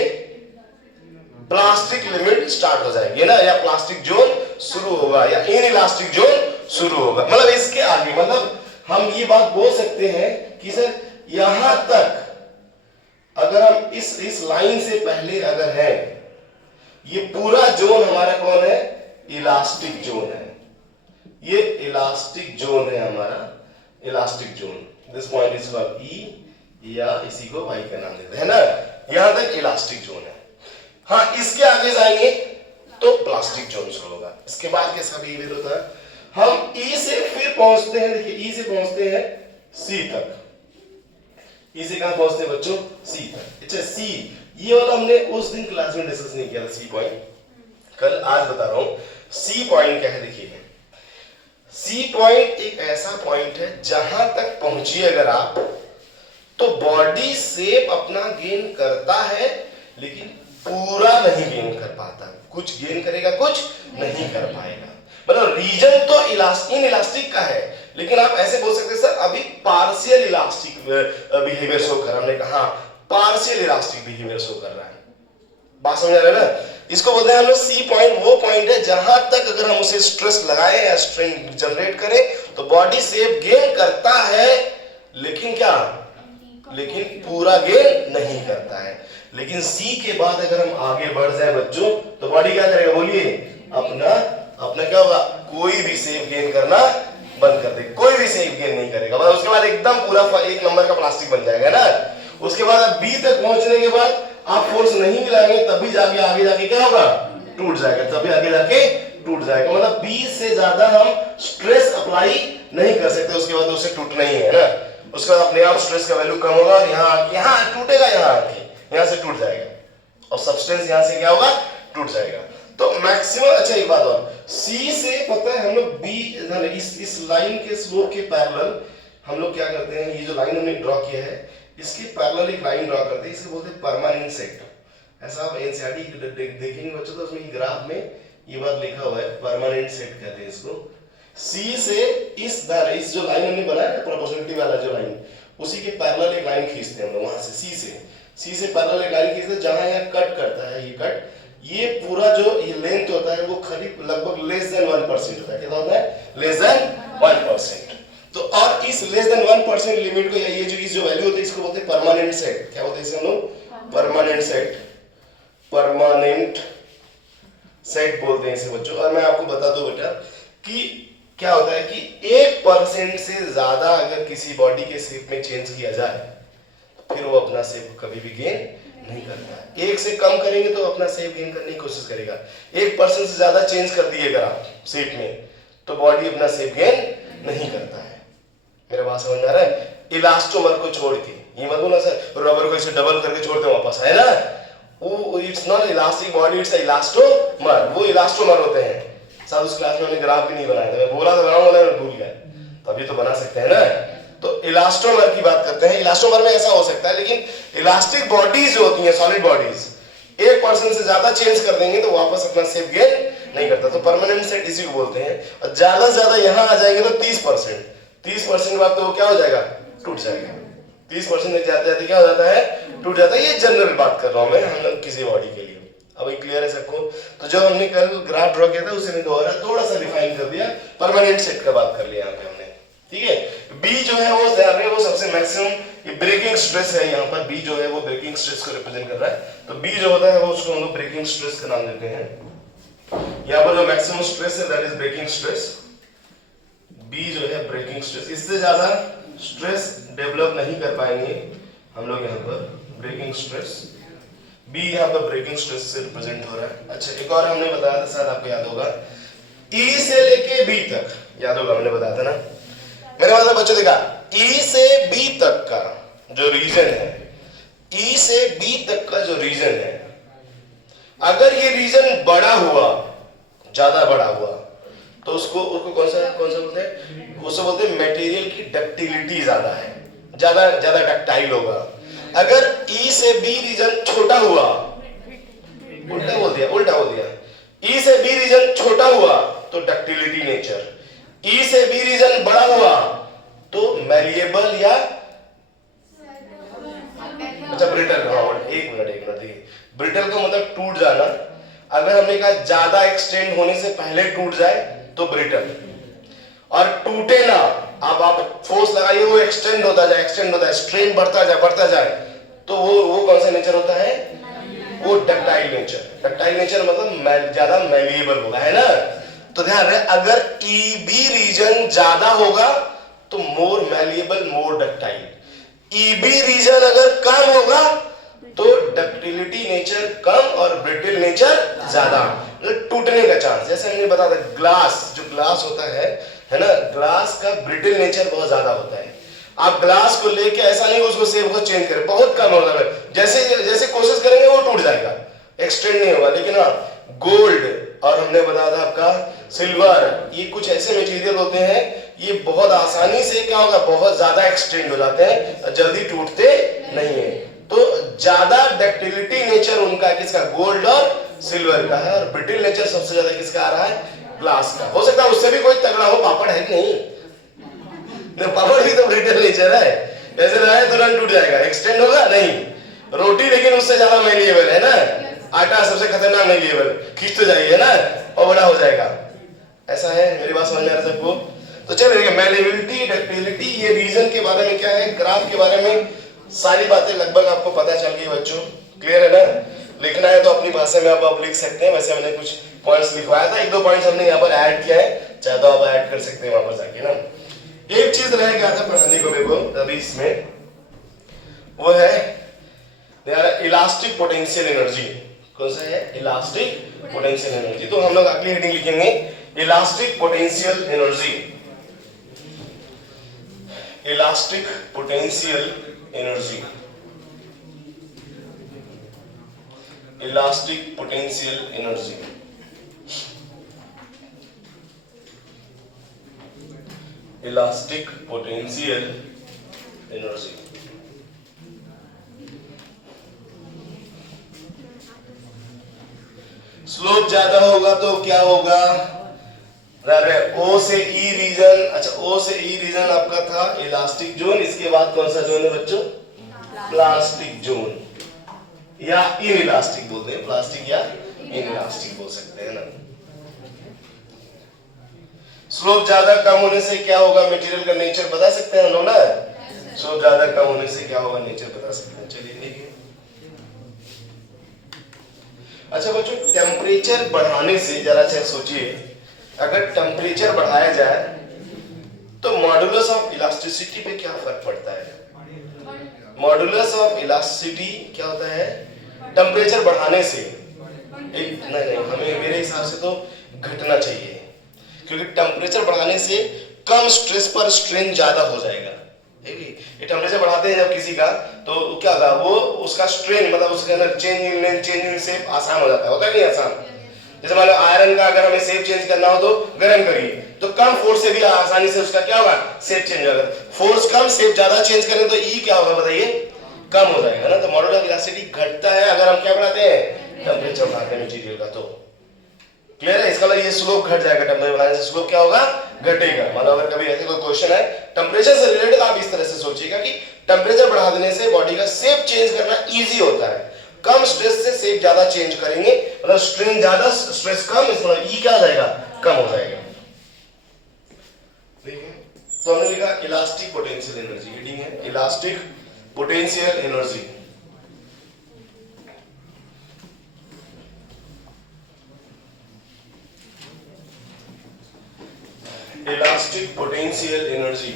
प्लास्टिक लिमिट स्टार्ट हो जाएगी ना, या प्लास्टिक जोन शुरू होगा, या इनइलास्टिक जोन शुरू होगा। मतलब इसके आगे, मतलब हम ये बात बोल सकते हैं कि सर यहां तक अगर हम इस लाइन से पहले अगर है, ये पूरा जोन हमारा कौन है, इलास्टिक जोन है। ये इलास्टिक जोन है हमारा, elastic zone. This point is called ई, या इसी को वाई का नाम देते हैं ना। यहां तक इलास्टिक जोन है। हाँ, इसके आगे जाएंगे तो प्लास्टिक जोन शुरू होगा। इसके बाद कैसा बिहेवियर होता है, हम ई से फिर पहुंचते हैं, देखिए ई से पहुंचते हैं सी तक। ई से कहां पहुंचते हैं बच्चों, सी तक। अच्छा, सी ये वाला हमने उस दिन क्लास में डिस्कस नहीं किया था, सी पॉइंट, कल आज बता रहा हूं। सी पॉइंट क्या है, देखिए सी पॉइंट एक ऐसा पॉइंट है जहां तक पहुंचिए अगर आप, तो बॉडी शेप अपना गेन करता है लेकिन पूरा नहीं गेन कर पाता, कुछ गेन करेगा कुछ नहीं कर पाएगा। मतलब रीजन तो इलास्टिक का है, लेकिन आप ऐसे बोल सकते हैं सर अभी पार्शियल इलास्टिक बिहेवियर शो कर रहा है। हमने कहा पार्शियल इलास्टिक बिहेवियर शो कर रहा है, बात समझ आ रहा है ना। इसको बोलते हैं हम लोग सी पॉइंट, वो पॉइंट है जहां तक अगर हम उसे स्ट्रेस लगाएं या स्ट्रेन जनरेट करें तो बॉडी शेप गेन करता है, लेकिन क्या, लेकिन पूरा गेन नहीं करता है। लेकिन सी के बाद अगर हम आगे बढ़ जाए बच्चों, तो बॉडी क्या करेगा, बोलिए, अपना क्या होगा, कोई भी शेप गेन करना बंद कर दे, कोई भी शेप गेन नहीं करेगा। मतलब उसके बाद एकदम पूरा एक नंबर का प्लास्टिक बन जाएगा ना। उसके बाद बी तक पहुंचने के बाद आप फोर्स नहीं मिलाएंगे, तभी जाके आगे जाके क्या होगा, टूट जाएगा, तभी आगे जाके टूट जाएगा। मतलब बी से ज्यादा हम स्ट्रेस अप्लाई नहीं कर सकते, उसके बाद उसे टूटना ही है ना। उसके बाद अपने आप स्ट्रेस का वैल्यू कम होगा और यहाँ टूटेगा, यहाँ से टूट जाएगा और सब्सटेंस यहाँ से क्या होगा, टूट जाएगा। तो मैक्सिमम, अच्छा एक बात और, सी से पता है हम लोग बी, इस लाइन के स्लोप के पैरेलल हम लोग क्या करते हैं, ये जो लाइन हमने ड्रॉ किया है इसके पैरेलल एक लाइन ड्रॉ करते हैं, इसे बोलते हैं परमानेंट सेट। ऐसा आप एनसीईआरटी देखेंगे बच्चों तो उसमें ग्राफ में ये बात लिखा हुआ है, परमानेंट सेट कहते हैं इसको। सी से इस जो लाइन हमने बनाया है प्रोपोर्शनलिटी वाला जो लाइन, उसी के पैरेलल एक लाइन खींचते हैं हम लोग वहां से, सी से पैरेलल एक लाइन खींचते हैं जहां यहाँ कट करता है, ये कट, ये पूरा जो ये लेंथ होता है वो करीब लगभग लेस देन 1% होता है। कितना होता है, लेस देन 1%। तो और इस लेस देन 1% लिमिट को, या ये जो इस जो वैल्यू होती है इसको बोलते हैं परमानेंट सेट। क्या बोलते हैं इसे हम लोग, परमानेंट सेट, परमानेंट सेट बोलते हैं इसे बच्चों। और मैं आपको बता दूं बेटा कि क्या होता है कि 1% से ज्यादा अगर किसी बॉडी के शेप में चेंज किया जाए तो फिर वो अपना शेप कभी भी गेन नहीं करता है। 1 से कम करेंगे तो अपना शेप गेन करने की कोशिश करेगा, 1% से ज्यादा चेंज कर दिएगा आप शेप में तो बॉडी अपना शेप गेन नहीं करता है। मेरा बात समझ में आ रहा है? इलास्टोमर को छोड़ के, ये मत बोलना सर रबर को इसे डबल करके छोड़ दे वापस, है ना, वो it's not elastic body, it's elastomer. वो इलास्टोमर होते हैं। साथ उस क्लास में मैंने ग्राफ भी नहीं बनाया था, मैं बोला था बनाऊंगा, मैं भूल गया, तभी तो बना सकते हैं ना। तो इलास्टोमर की बात करते हैं। इलास्टोमर में ऐसा हो सकता है, लेकिन इलास्टिक बॉडीज जो होती हैं, सॉलिड बॉडीज, 1% से ज्यादा चेंज कर देंगे तो वापस अपना शेप गेन नहीं करता। तो परमानेंट सेट इसी को बोलते हैं। और ज्यादा से ज्यादा यहाँ आ जाएंगे तो 30% के बाद तो वो क्या हो जाएगा, टूट जाएगा। 30% जाते जाते क्या हो जाता है, टूट जाता है। ये जनरल बात कर रहा हूं मैं, हम लोग किसी बॉडी के लिए। अब ये क्लियर है सबको? तो जो हमने कल ग्राफ ड्रॉ किया था उसे मैं दोबारा थोड़ा सा रिफाइन कर दिया, परमानेंट सेट का बात कर लिया यहाँ पे हमने, ठीक है। बी जो है वो ध्यान रहे, वो सबसे मैक्सिमम ब्रेकिंग स्ट्रेस है यहाँ पर। बी जो है वो ब्रेकिंग स्ट्रेस को रिप्रेजेंट कर रहा है। तो बी जो होता है वो उसको हम लोग ब्रेकिंग स्ट्रेस का नाम देते हैं। यहाँ पर जो मैक्सिमम स्ट्रेस है that is breaking stress, B जो है ब्रेकिंग स्ट्रेस, इससे ज्यादा स्ट्रेस डेवलप नहीं कर पाएंगे हम लोग यहाँ पर, ब्रेकिंग स्ट्रेस, बी यहाँ पर ब्रेकिंग स्ट्रेस से रिप्रेजेंट हो रहा है। अच्छा एक और हमने बताया था, शायद आपको याद होगा, ई से लेके बी तक, याद होगा हमने बताया था ना, मेरे मतलब बच्चों देखा, ई से बी तक का जो रीजन है, ई से बी तक का जो रीजन है, अगर ये रीजन बड़ा हुआ, ज्यादा बड़ा हुआ, तो उसको कौन सा बोलते हैं, उसको बोलते हैं मटेरियल की डक्टिलिटी ज्यादा है, ज्यादा डक्टाइल होगा। अगर ई से बी रीजन छोटा हुआ, उल्टा बोल दिया, ई से बी रीजन छोटा हुआ तो डक्टिलिटी नेचर, ई से बी रीजन बड़ा हुआ तो मैलिएबल या अच्छा ब्रिटल, एक मिनट देखिए, ब्रिटल का मतलब टूट जाना, अगर हमने कहा ज्यादा एक्सटेंड होने से पहले टूट जाए तो ब्रिटल, और टूटे ना, अब आप फोर्स लगाइए वो एक्सटेंड होता जाए, स्ट्रेन बढ़ता जाए, तो वो कौन सा नेचर होता है, वो डक्टाइल नेचर मतलब ज्यादा मैलिएबल होगा, है ना। तो ध्यान रहे, अगर ई बी रीजन ज्यादा होगा तो मोर मैलिएबल, मोर डक्टाइल, ई बी रीजन अगर कम होगा तो डक्टिलिटी नेचर कम और ब्रिटल नेचर ज्यादा, मतलब टूटने का चांस, जैसे हमने बताया था ग्लास, जो ग्लास होता है ना, ग्लास का ब्रिटल नेचर बहुत ज्यादा होता है। आप ग्लास को लेके ऐसा नहीं उसको शेप को चेंज करें, बहुत कम होता है, जैसे कोशिश करेंगे वो टूट जाएगा, एक्सटेंड नहीं होगा। लेकिन हाँ, गोल्ड और हमने बताया था आपका सिल्वर, ये कुछ ऐसे मटेरियल होते हैं, ये बहुत आसानी से क्या होगा, बहुत ज्यादा एक्सटेंड हो जाते हैं, जल्दी टूटते नहीं है। तो ज्यादा डक्टिलिटी नेचर उनका किसका, गोल्ड और सिल्वर का है, और ब्रिटल नेचर सबसे ज्यादा किसका आ रहा है, ग्लास का। हो सकता है उससे भी कोई तगड़ा हो, पापड़ है कि नहीं, पापड़ भी तो ब्रिटल नेचर है, वैसे रहे तुरंत टूट जाएगा, एक्सटेंड होगा नहीं। रोटी लेकिन उससे ज्यादा मैलिएबल है ना, आटा सबसे खतरनाक मैलिएबल, खींच तो जाइए ना और बड़ा हो जाएगा, ऐसा है। मेरी बात समझ में आ रहा है सबको? तो चलिए देखिए, मैलिएबिलिटी, डक्टिलिटी, ये रीजन के बारे में क्या है, ग्राफ के बारे में सारी बातें लगभग आपको पता चल गई बच्चों, क्लियर है ना। लिखना है तो अपनी भाषा में आप लिख सकते हैं, वैसे मैंने कुछ पॉइंट्स लिखवाया था, एक दो पॉइंट्स हमने यहाँ पर ऐड किया है, चाहे तो आप ऐड कर सकते हैं वहां पर जाके ना। एक चीज रह गया था पढ़ाने को मेरे को अभी इसमें, वो है इलास्टिक पोटेंशियल एनर्जी। कौन सा है, इलास्टिक पोटेंशियल एनर्जी। तो हम लोग अगली हेडिंग लिखेंगे elastic potential energy, elastic potential energy, elastic potential energy, elastic potential energy. Slope ज्यादा होगा तो क्या होगा, ओ से ई रीजन, अच्छा ओ से ई रीजन आपका था इलास्टिक जोन, इसके बाद कौन सा जोन है बच्चों, प्लास्टिक जोन, या इन इलास्टिक बोलते हैं, प्लास्टिक या इन इलास्टिक बोल सकते हैं ना। स्लोप ज्यादा कम होने से क्या होगा, मटेरियल का नेचर बता सकते हैं हम लोग ना, स्लोप ज्यादा कम होने से क्या होगा, नेचर बता सकते हैं। चलिए देखिए, अच्छा बच्चों, टेम्परेचर बढ़ाने से जरा से सोचिए, अगर टेम्परेचर बढ़ाया जाए तो मॉडुलस ऑफ इलास्टिसिटी पे क्या फर्क पड़ता है, मॉडुलस ऑफ इलास्टिसिटी क्या होता है टेम्परेचर बढ़ाने से, नहीं हमें मेरे हिसाब से तो घटना चाहिए, क्योंकि टेम्परेचर बढ़ाने से कम स्ट्रेस पर स्ट्रेन ज्यादा हो जाएगा। ये टेम्परेचर बढ़ाते हैं जब किसी का, तो क्या होगा, वो उसका स्ट्रेन मतलब उसके अंदर चेंज इन शेप आसान हो जाता है, होता है नहीं आसान। जैसे मान लो आयरन का अगर हमें शेप चेंज करना हो तो गर्म करिए, तो कम फोर्स से भी आसानी से उसका क्या होगा, शेप चेंज होगा। फोर्स कम शेप ज्यादा चेंज करें तो ई क्या होगा बताइए, कम हो जाएगा ना। तो मॉडुलस ऑफ इलास्टिसिटी घटता है अगर हम क्या बढ़ाते हैं, टेम्परेचर बढ़ाते हैं मटेरियल का। तो क्लियर है, इसका मतलब ये स्लोप घट जाएगा, टेम्परेचर बढ़ाने से स्लोप क्या होगा, घटेगा। मतलब अगर कभी ऐसे कोई क्वेश्चन है टेम्परेचर से रिलेटेड, आप इस तरह से सोचिएगा कि टेम्परेचर बढ़ा देने से बॉडी का शेप चेंज करना इजी होता है, कम स्ट्रेस से शेप ज्यादा चेंज करेंगे, मतलब स्ट्रेन ज्यादा स्ट्रेस कम, इसमें ई क्या हो जाएगा, कम हो जाएगा। देखिए, तो हमने लिखा इलास्टिक पोटेंशियल एनर्जी, हेडिंग है elastic potential energy. Elastic potential energy,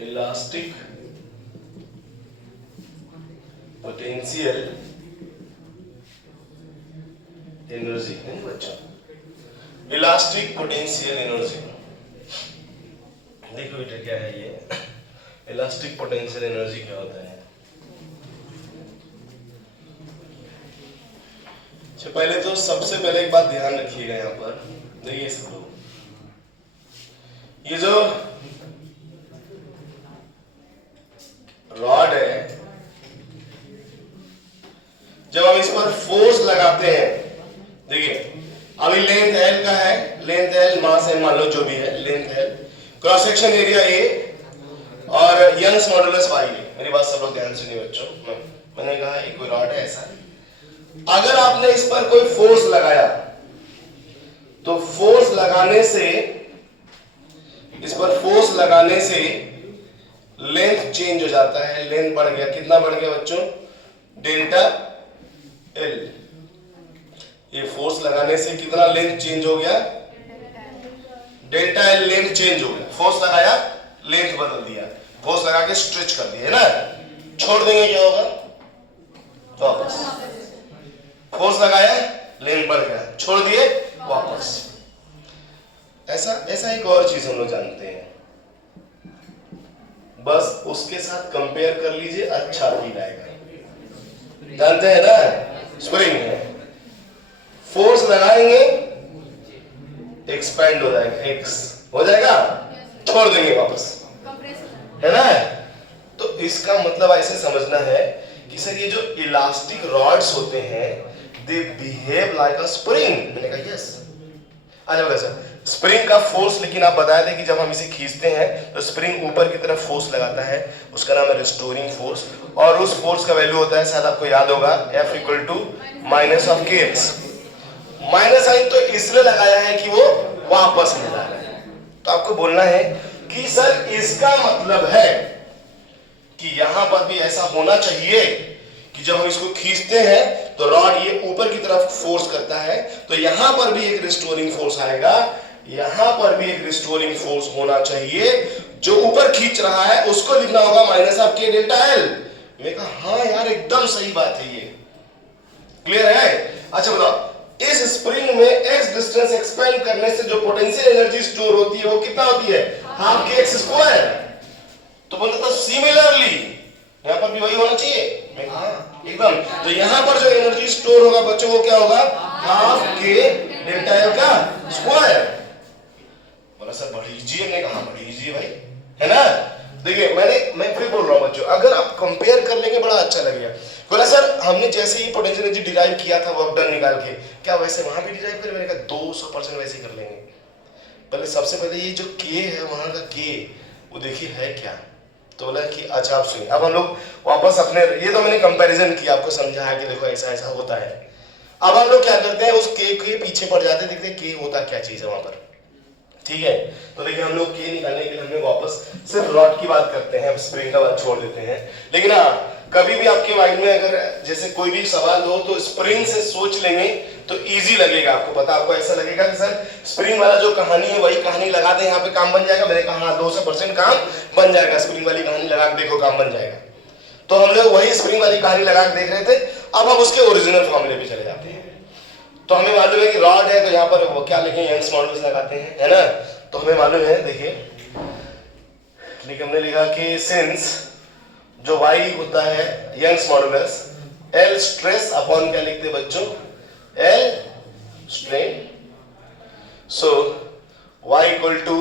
elastic potential energy नहीं बच्चा, इलास्टिक पोटेंशियल एनर्जी। देखो बेटा क्या है ये इलास्टिक पोटेंशियल एनर्जी क्या होता है। पहले तो सबसे पहले एक बात ध्यान रखिएगा यहाँ पर, देखिए सब लोग, ये जो रॉड है जब हम इस पर फोर्स लगाते हैं, देखिए अभी लेंथ एल का है, लेंथ एल मास एम मान लो जो भी है, length L, cross section area A और यंग्स मॉडुलस वाई। मेरी बात सब लोग ध्यान सुनिए बच्चों, मैंने कहा एक कोई रॉड है ऐसा, अगर आपने इस पर कोई फोर्स लगाया तो फोर्स लगाने से, इस पर फोर्स लगाने से लेंथ चेंज हो जाता है, लेंथ बढ़ गया, कितना बढ़ गया बच्चों, डेल्टा एल। ये फोर्स लगाने से कितना लेंथ चेंज हो गया, डेल्टा एल लेंथ चेंज हो गया। फोर्स लगाया लेंथ बदल दिया, फोर्स लगा के स्ट्रेच कर दिया है ना, छोड़ देंगे क्या होगा वापस, फोर्स लगाया लेंथ बढ़ गया, छोड़ दिए वापस। ऐसा ऐसा एक और चीज हम लोग जानते हैं, बस उसके साथ कंपेयर कर लीजिए, अच्छा फील आएगा। जानते हैं ना स्प्रिंग है, फोर्स लगाएंगे एक्सपेंड हो जाएगा, एक्स हो जाएगा, छोड़ देंगे वापस, है ना। तो इसका मतलब ऐसे समझना है कि सर ये जो इलास्टिक रॉड्स होते हैं they behave like a spring. मैंने कहा यस। अच्छा बोला सर स्प्रिंग का फोर्स, लेकिन आप बताए थे कि जब हम इसे खींचते हैं तो स्प्रिंग ऊपर की तरफ फोर्स लगाता है, उसका नाम है रिस्टोरिंग फोर्स, और उस फोर्स का वैल्यू होता है, शायद आपको याद होगा, F equal to minus of kx। Minus sign तो इसलिए लगाया है कि वो वापस मिल रहा है, तो आपको बोलना है कि सर इसका मतलब है कि यहां पर भी ऐसा होना चाहिए कि जब हम इसको खींचते हैं तो रॉड ये ऊपर की तरफ फोर्स करता है, तो यहां पर भी एक रिस्टोरिंग फोर्स आएगा, यहां पर भी एक रिस्टोरिंग फोर्स होना चाहिए। जो ऊपर खींच रहा है उसको लिखना होगा minus of k delta L. मैं कहा हाँ यार एकदम सही बात है, ये क्लियर है। अच्छा बताओ, इस स्प्रिंग में x डिस्टेंस एक्सपेंड करने से जो पोटेंशियल एनर्जी स्टोर होती है वो कितना होती है, हाफ kx स्क्वायर। तो बोलता था सिमिलरली यहां पर भी वही होना चाहिए, मैं कहा एकदम। तो यहां पर जो एनर्जी स्टोर होगा बच्चों वो क्या होगा, हाफ k डेल्टा एल का स्क्वायर। बोला सर बड़ी इजी है, मैंने कहा बड़ी इजी है भाई, है ना। देखिए मैं फिर बोल रहा हूं बच्चों, अगर आप कंपेयर कर लेंगे बड़ा अच्छा लगेगा। बोला सर हमने जैसे ही पोटेंशियल एनर्जी डिराइव किया था वर्क डन निकाल के, क्या वैसे वहां भी डिराइव करें, मैंने कहा 200% वैसे ही कर लेंगे। पहले सबसे पहले ये जो k है वहां का k वो देखिए है क्या, तो बोला कि अच्छा आप सुनिए। अब हम लोग वापस अपने, ये तो मैंने कंपैरिजन किया, आपको समझाया कि देखो ऐसा ऐसा होता है। अब हम लोग क्या करते हैं, उस k के पीछे पड़ जाते हैं, देखते हैं k होता क्या चीज है वहां पर, ठीक है। तो देखिए हम लोग k निकालने के लिए हमने वापस सिर्फ रॉड की बात करते हैं, स्प्रिंग का बात छोड़ देते हैं। लेकिन हाँ कभी भी आपके माइंड में अगर जैसे कोई भी सवाल हो तो स्प्रिंग से सोच लेंगे तो इजी लगेगा आपको। पता आपको ऐसा लगेगा कि सर स्प्रिंग वाला जो कहानी है वही कहानी लगा दे, यहाँ पे काम बन जाएगा। मैंने कहा 200% काम बन जाएगा, स्प्रिंग वाली कहानी लगा के देखो काम बन जाएगा। तो हम लोग वही स्प्रिंग वाली कहानी लगा के देख रहे थे, अब हम उसके ओरिजिनल फॉर्मूले पे चले जाते हैं। तो हमें मालूम है कि रॉड है तो यहाँ पर वो क्या लिखे, यंग्स मॉडुलस लगाते हैं, है ना। तो हमें मालूम है, देखिए लेकिन हमने लिखा कि सिंस जो y होता है Young's modulus, L stress upon क्या लिखते हैं बच्चों, L strain, so y equal to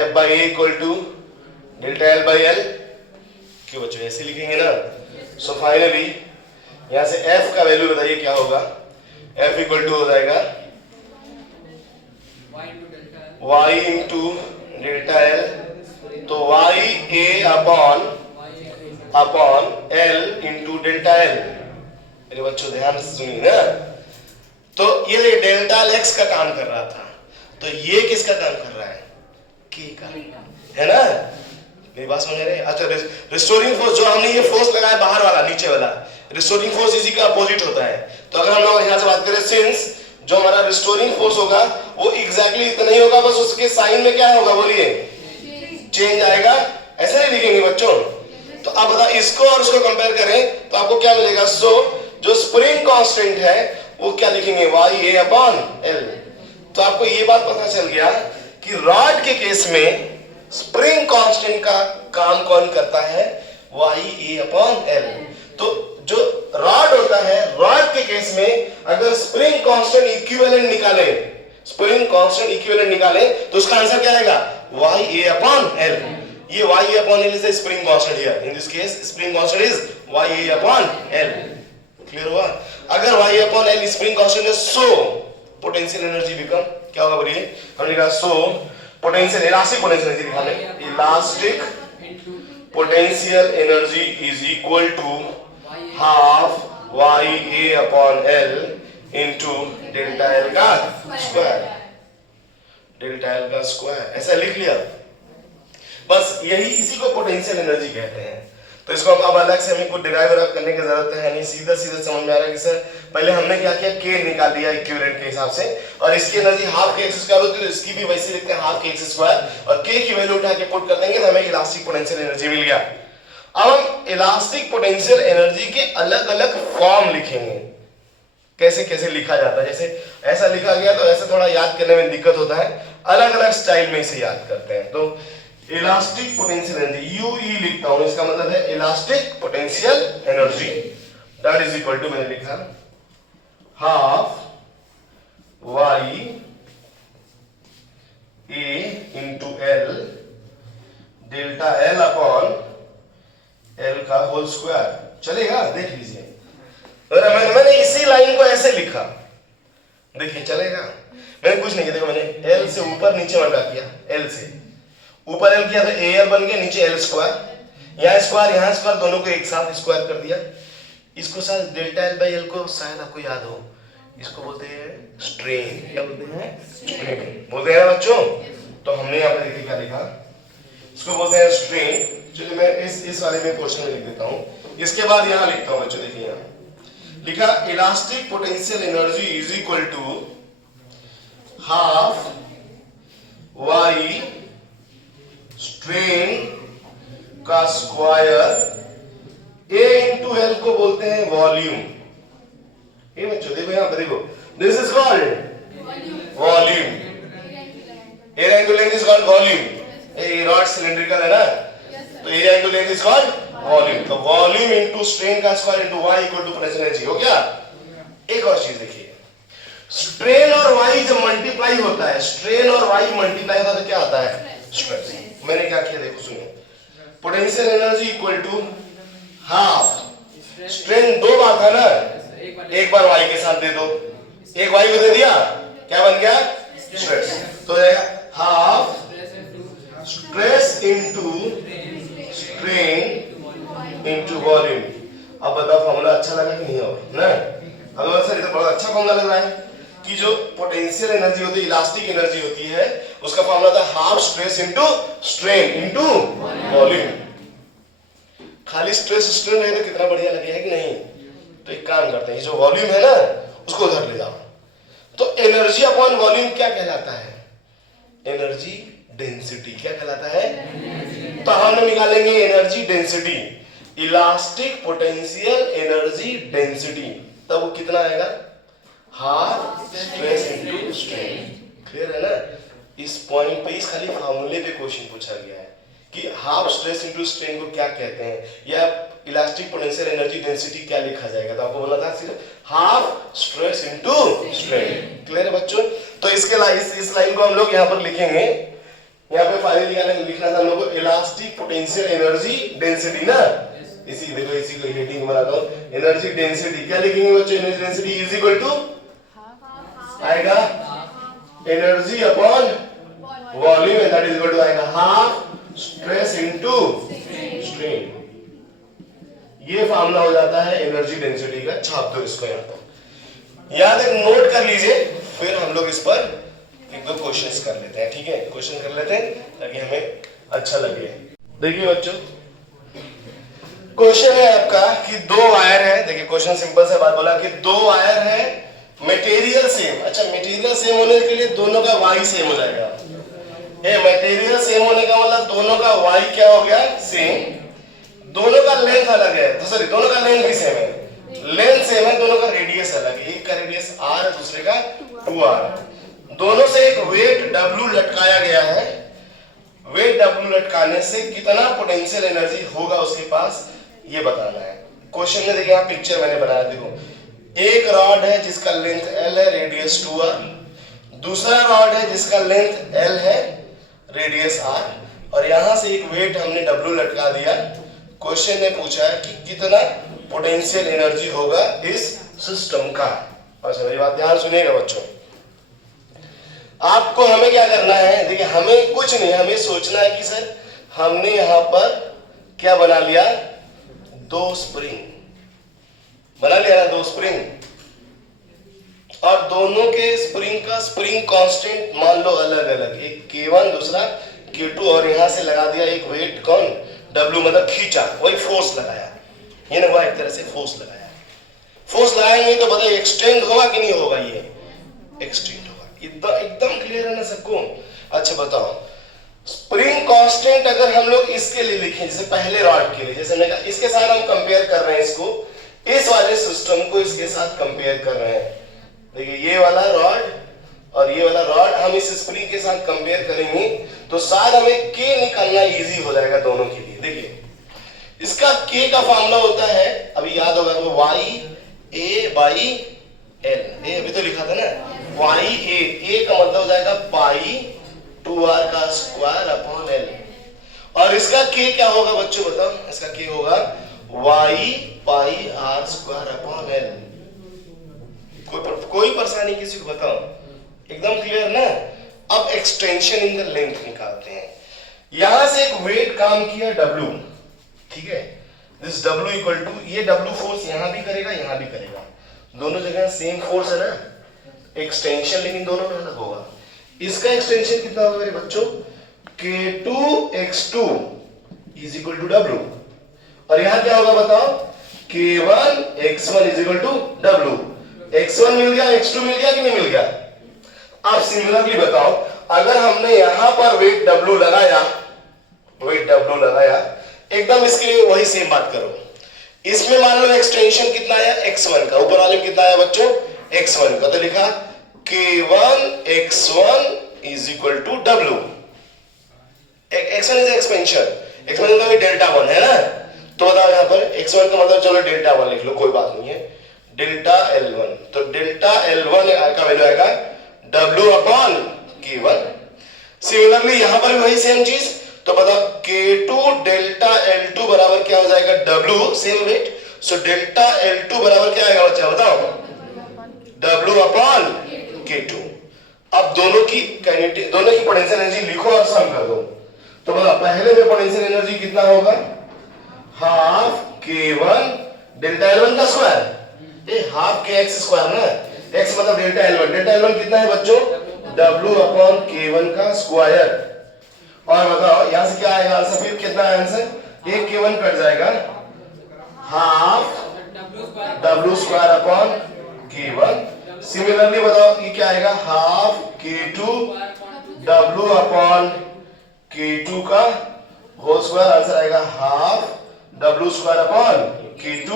F by A equal to delta L by L। क्यों बच्चों ऐसे लिखेंगे ना। सो फाइनली यहां से F का वैल्यू बताइए क्या होगा, F इक्वल टू हो जाएगा y इंटू डेल्टा L, तो y A upon L into delta L। मेरे बच्चों ध्यान से सुनिए ना, तो ये देखिए डेल्टा x का काम कर रहा था, तो ये किसका काम कर रहा है, k का, है ना। मेरी बात समझ रहे हैं। अच्छा रिस्टोरिंग फोर्स, जो हमने ये फोर्स लगाया बाहर वाला नीचे वाला, रिस्टोरिंग फोर्स इसी का अपोजिट होता है। तो अगर हम लोग यहाँ से बात करें, सिंस जो हमारा रिस्टोरिंग फोर्स होगा वो एग्जैक्टली इतना ही होगा, बस उसके साइन में क्या होगा बोलिए, चेंज आएगा। ऐसे नहीं लिखेंगे बच्चों। तो आप बता इसको और उसको कंपेयर करें तो आपको क्या मिलेगा। सो जो स्प्रिंग कांस्टेंट है वो क्या लिखेंगे, वाई ए अपॉन एल। तो आपको ये बात पता चल गया कि रॉड के केस में स्प्रिंग कांस्टेंट का काम कौन करता है, वाई ए अपॉन एल। तो जो रॉड होता है, रॉड के केस में अगर स्प्रिंग कांस्टेंट इक्विवेलेंट निकाले, स्प्रिंग कांस्टेंट इक्विवेलेंट निकाले तो उसका आंसर क्या आएगा, वाई ए अपॉन एल। ये Y A upon L is the spring constant here, in this case spring constant is Y A upon L. Clear हुआ। अगर Y A upon L spring constant है, so potential energy become क्या होगा बोलिए, हमने कहा so potential elastic potential energy लिखा है, elastic potential energy is equal to half Y A upon L into delta L का स्क्वायर, डेल्टा एल का स्क्वायर। ऐसा लिख लिया, बस यही इसी को पोटेंशियल एनर्जी कहते हैं। तो इसको अब अलग से हमें कुछ डिराइव करने की जरूरत है नहीं, सीधा सीधा समझ में आ रहा है कि सर पहले हमने क्या किया, के निकाल दिया इक्विवेलेंट के हिसाब से, और इसकी एनर्जी हाफ के एक्स स्क्वायर होती है तो इसकी भी वैसे लिखते हैं हाफ के एक्स स्क्वायर, और के की वैल्यू उठा के पुट कर देंगे तो हमें इलास्टिक पोटेंशियल एनर्जी मिल गया। अब हम इलास्टिक पोटेंशियल एनर्जी के अलग अलग फॉर्म लिखेंगे, कैसे कैसे लिखा जाता है। जैसे ऐसा लिखा गया तो ऐसा थोड़ा याद करने में दिक्कत होता है, अलग अलग स्टाइल में इसे याद करते हैं। तो इलास्टिक पोटेंशियल एनर्जी यूई लिखता हूं, इसका मतलब है elastic potential energy that is equal to, मैंने लिखा half Y A into L delta L upon L का होल स्क्वायर। चलेगा, देख लीजिए। मैंने इसी लाइन को ऐसे लिखा, देखिए चलेगा। मैंने कुछ नहीं किया, देखो मैंने एल से ऊपर नीचे मल्टा किया, एल से ऊपर एल किया तो ए एल बन गया, नीचे एल स्क्वायर, यहाँ स्क्वायर दोनों को एक साथ स्क्वायर कर दिया। इसको शायद डेल्टा एल बाई एल को शायद आपको याद हो, इसको बोलते हैं स्ट्रेन। क्या बोलते हैं, स्ट्रेन बोलते हैं बच्चों। तो हमने यहाँ पे देखिए क्या लिखा, इसको बोलते हैं स्ट्रेन। चलिए मैं इस वाले में पोर्शन में लिख देता हूँ, इसके बाद यहाँ लिखता हूँ बच्चों। देखिए यहाँ लिखा elastic potential energy is equal to half Y strain का स्क्वायर, ए इंटू एल को बोलते हैं वॉल्यूम। ये बच्चों देखो यहाँ पे, देखो this is called volume, area into length is called volume. ये रॉड सिलिंड्रिकल है ना, तो area into length is called volume. तो वॉल्यूम इंटू स्ट्रेन का square into Y equal to potential energy हो गया। एक और चीज देखिए, स्ट्रेन और वाई जब मल्टीप्लाई होता है, स्ट्रेन और वाई मल्टीप्लाई होता है तो क्या आता है, स्ट्रेस। मैंने क्या किया देखो सुनिए, potential energy equal to half, strain दो बार था ना, एक बार वाई के साथ दे दो, एक वाई को दे दिया, क्या बन गया, स्ट्रेस। तो हो जाएगा half stress into strain into volume. अब बताओ फॉर्मूला अच्छा लगा कि नहीं, और ना अगर सर ये तो बड़ा अच्छा फॉर्मूला लग रहा है कि जो पोटेंशियल एनर्जी होती है, इलास्टिक एनर्जी होती है, उसका फॉर्मूला था half stress into strain into volume. खाली स्ट्रेस स्ट्रेन रहे तो कितना बढ़िया लगेगा कि नहीं। तो एक काम करते हैं, जो वॉल्यूम है ना उसको उधर ले जाओ। तो एनर्जी अपॉन वॉल्यूम क्या कहलाता है, एनर्जी डेंसिटी। क्या कहलाता है, तो हम निकालेंगे energy density, elastic potential energy density. तब वो कितना आएगा, half stress into strain. Clear है ना। इस पॉइंट पे, इस खाली फार्मूले पे क्वेश्चन पूछा गया है कि हाफ स्ट्रेस इनटू स्ट्रेन को क्या कहते हैं, या इलास्टिक पोटेंशियल एनर्जी डेंसिटी क्या लिखा जाएगा। तो आपको बोला था सिर्फ half stress into strain. Clear है बच्चों। तो इसके इस लाइन को हम लोग यहाँ पर लिखेंगे, यहाँ पे फाइनली लिखना था हम लोग को इलास्टिक पोटेंशियल एनर्जी डेंसिटी ना। इसी देखो, इसी को हेडिंग बनाता हूँ, एनर्जी डेंसिटी। क्या लिखेंगे बच्चों, energy density is equal to आएगा energy upon volume, and that is equal to आएगा हाफ स्ट्रेस इनटू स्ट्रेन। ये फार्मूला हो जाता है एनर्जी डेंसिटी का। छाप दो इसको यहाँ पर, याद है, नोट कर लीजिए, फिर हम लोग इस पर एक दो क्वेश्चंस कर लेते हैं। ठीक है, क्वेश्चन कर लेते हैं ताकि हमें अच्छा लगे। देखिए बच्चों, क्वेश्चन है आपका कि दो वायर है। देखिए क्वेश्चन सिंपल सा बात बोला कि दो वायर है, मटेरियल सेम, अच्छा मटेरियल सेम होने के लिए दोनों का वाई सेम हो जाएगा। ये मटेरियल सेम होने का मतलब दोनों का वाई क्या हो गया, सेम। दोनों का लेंथ अलग है, तो सॉरी दोनों का लेंथ भी सेम है, लेंथ सेम है, दोनों का रेडियस अलग है, एक का रेडियस r है दूसरे का 2r। दोनों से एक वेट w लटकाया गया है, वेट w लटकाने से कितना पोटेंशियल एनर्जी होगा उसके पास, ये बताना है। क्वेश्चन में देखिए यहाँ पिक्चर मैंने बनाया, देखो एक रॉड है जिसका लेंथ l है, रेडियस 2r, दूसरा रॉड है जिसका लेंथ l है, रेडियस r, और यहां से एक वेट हमने w लटका दिया। क्वेश्चन ने पूछा है कि कितना पोटेंशियल एनर्जी होगा इस सिस्टम का। अच्छा मेरी बात ध्यान सुनिएगा बच्चों, आपको हमें क्या करना है, देखिए हमें कुछ नहीं, हमें सोचना है कि सर हमने यहां पर क्या बना लिया, दो स्प्रिंग बना लिया ना, दो स्प्रिंग, और दोनों के स्प्रिंग का स्प्रिंग कांस्टेंट मान लो अलग अलग, एक K1 दूसरा K2, और यहां से लगा दिया एक वेट कौन, W, मतलब खींचा, वही फोर्स लगाया, ये ना हुआ एक तरह से फोर्स लगाया। फोर्स लगाएंगे तो बताइए एक्सटेंड होगा कि नहीं होगा, ये एक्सटेंड होगा। एकदम क्लियर है ना सबको। अच्छा बताओ, स्प्रिंग कांस्टेंट अगर हम लोग इसके लिए लिखें, जैसे पहले रॉड के लिए, जैसे मैंने कहा इसके साथ हम कंपेयर कर रहे हैं, इसको इस वाले सिस्टम को इसके साथ कंपेयर कर रहे हैं। देखिए ये वाला रॉड और ये वाला रॉड हम इस स्प्रिंग के साथ कंपेयर करेंगे तो शायद हमें K निकालना इजी हो जाएगा दोनों के लिए। देखिए इसका K का फॉर्मूला होता है, अभी याद होगा वो YA/L, ये अभी तो लिखा था ना, YA, A का मतलब हो जाएगा पाई 2r का स्क्वायर अपॉन L, और इसका K क्या होगा बच्चों बताओ, इसका K होगा Y पाई r स्क्वायर अपॉन L। कोई परेशानी किसी को बताओ, एकदम क्लियर ना। अब एक्सटेंशन इन द लेंथ निकालते हैं, यहां से एक वेट काम किया W, ठीक है, दिस W इक्वल टू, ये W फोर्स यहां भी करेगा यहां भी करेगा, दोनों जगह सेम फोर्स है ना, एक्सटेंशन लेकिन दोनों में अलग होगा। इसका एक्सटेंशन कितना होगा मेरे बच्चों, K2x2 is equal to W, और यहां क्या होगा बताओ, K1x1 is equal to W। x1 मिल गया, x2 मिल गया कि नहीं मिल गया। अब सिमिलरली बताओ, अगर हमने यहां पर वेट W लगाया, वेट W लगाया, एकदम इसके लिए वही सेम बात करो, इसमें मान लो एक्सटेंशन कितना आया x1 का, ऊपर वाले में कितना आया बच्चों x1 का, तो लिखा K1x1 is equal to W। x1 is expansion, x1 मतलब डेल्टा 1 है ना, तो बताओ यहां पर x1 का मतलब, चलो डेल्टा 1 लिख लो कोई बात नहीं है, डेल्टा L1, तो डेल्टा L1 का वैल्यू आएगा W अपॉन K1। सिमिलरली यहां पर भी वही सेम चीज, तो बताओ K2 डेल्टा L2 बराबर क्या हो जाएगा, W same weight, so delta L2 बराबर क्या आएगा बच्चा बताओ, W अपॉन K2। अब दोनों की काइनेटिक, दोनों की पोटेंशियल एनर्जी लिखो और सम कर दो, तो बताओ पहले में पोटेंशियल एनर्जी कितना होगा, हाफ K1 डेल्टा L1 का स्क्वायर, ये हाफ Kx स्क्वायर ना, x मतलब डेल्टा L1, डेल्टा L1 कितना है बच्चों, W अपॉन K1 का स्क्वायर, और बताओ यहां से क्या आएगा आंसर, फिर कितना है आंसर, एक K1 कट जाएगा, half W square upon K1। Similarly बताओ ये क्या आएगा, half K2 W upon K2 का होल स्क्वायर, आंसर आएगा half W square upon K2।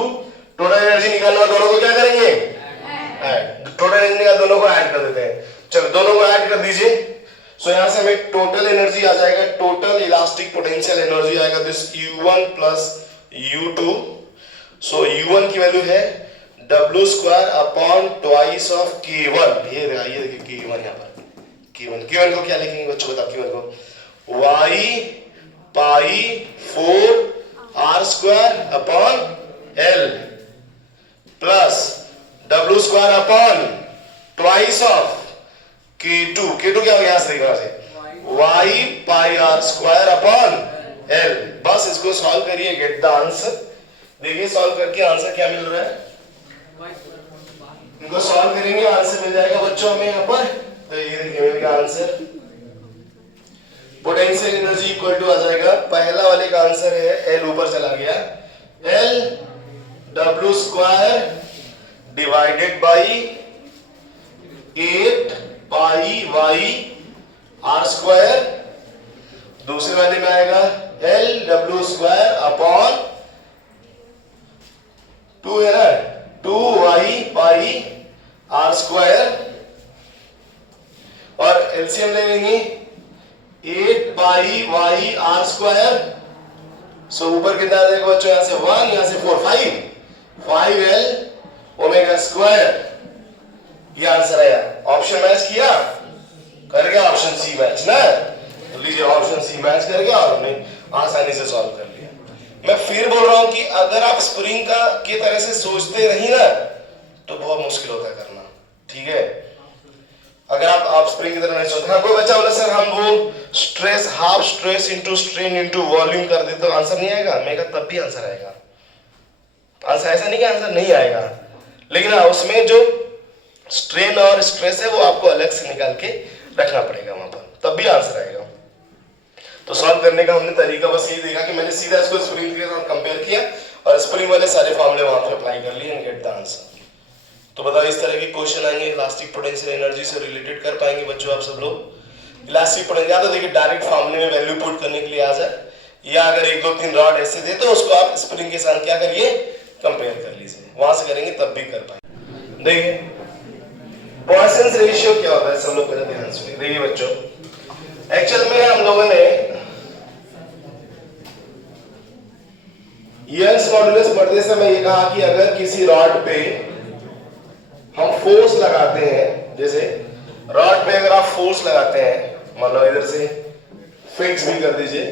Total energy निकालना, दोनों को क्या करेंगे, ऐड, टोटल एनर्जी निकाल, दोनों को ऐड कर देते हैं, चलो दोनों को ऐड कर दीजिए। सो यहां से हमें टोटल एनर्जी आ जाएगा, टोटल इलास्टिक पोटेंशियल एनर्जी आएगा this U1 plus U2। So U1 की वैल्यू है W square upon twice of K1, ये देखिए K1 यहां पर, K1 को क्या लिखेंगे बच्चों बताओ, K1 को Y pi 4 R square upon L plus W square upon twice of K2 क्या हो गया यहां से, Y पाई R स्क्वायर अपॉन L। बस इसको सॉल्व करिए, गेट द आंसर। देखिए सॉल्व करके आंसर क्या मिल रहा है, इनको सॉल्व करेंगे आंसर मिल जाएगा बच्चों हमें यहाँ पर, तो ये देखिए मिल गया answer, potential energy equal to आ जाएगा, पहला वाले का आंसर है L ऊपर चला गया, L W square divided by 8 pi Y R square, दूसरे वाले में आएगा एल डब्ल्यू स्क्वायर अपॉन 2 है ना, 2y पाई आर स्क्वायर, और एलसीएम ले लेंगे 8 पाई वाई आर स्क्वायर। सो ऊपर कितना आ जाएगा बच्चों, यहां से 1, यहां से 4, 5l ओमेगा स्क्वायर। ये आंसर आया। ऑप्शन मैच किया, कर गया ऑप्शन सी मैच ना, तो लीजिए ऑप्शन सी मैच कर गया और हमने आसानी से सॉल्व कर लिया। मैं फिर बोल रहा हूं कि अगर आप स्प्रिंग का की तरह से सोचते रही ना तो बहुत मुश्किल होता है करना, ठीक है। अगर आप स्प्रिंग की तरह नहीं सोचते। हाँ, कोई बच्चा बोला सर हम वो stress, half stress into strain into volume कर दे तो आंसर नहीं आएगा। मैं कहा तब भी आंसर आएगा। आंसर ऐसा नहीं कि आंसर नहीं आएगा, लेकिन उसमें जो स्ट्रेन और स्ट्रेस है वो आपको अलग से निकाल के रखना पड़ेगा वहां पर, तब भी आंसर आएगा। तो सॉल्व करने का हमने तरीका बस यही देखा कि मैंने सीधा इसको स्प्रिंग के साथ कंपेयर किया और स्प्रिंग वाले सारे फॉर्मूले वहां पर अप्लाई कर लिए एंड गेट द आंसर। तो बताओ इस तरह के क्वेश्चन आएंगे इलास्टिक पोटेंशियल एनर्जी से रिलेटेड, कर पाएंगे बच्चों आप सब लोग? इलास्टिक पोटेंशियल या तो देखिए डायरेक्ट फॉर्मूले में वैल्यू पुट करने के लिए आ जाए, या अगर 1 2 3 रॉड ऐसे दे तो उसको आप स्प्रिंग के साथ क्या करिए, कंपेयर कर लीजिए, वहां से करेंगे तब भी कर पाएंगे। देखिए पॉइसन्स रेशियो क्या होता है, सब लोग पहले ध्यान सुनिए। देखिए बच्चों, एक्चुअल में हम लोगों ने यंग्स मॉडुलस पढ़ते समय ये कहा कि अगर किसी रॉड पे हम फोर्स लगाते हैं, जैसे रॉड पे अगर आप फोर्स लगाते हैं, मान लो इधर से फिक्स भी कर दीजिए,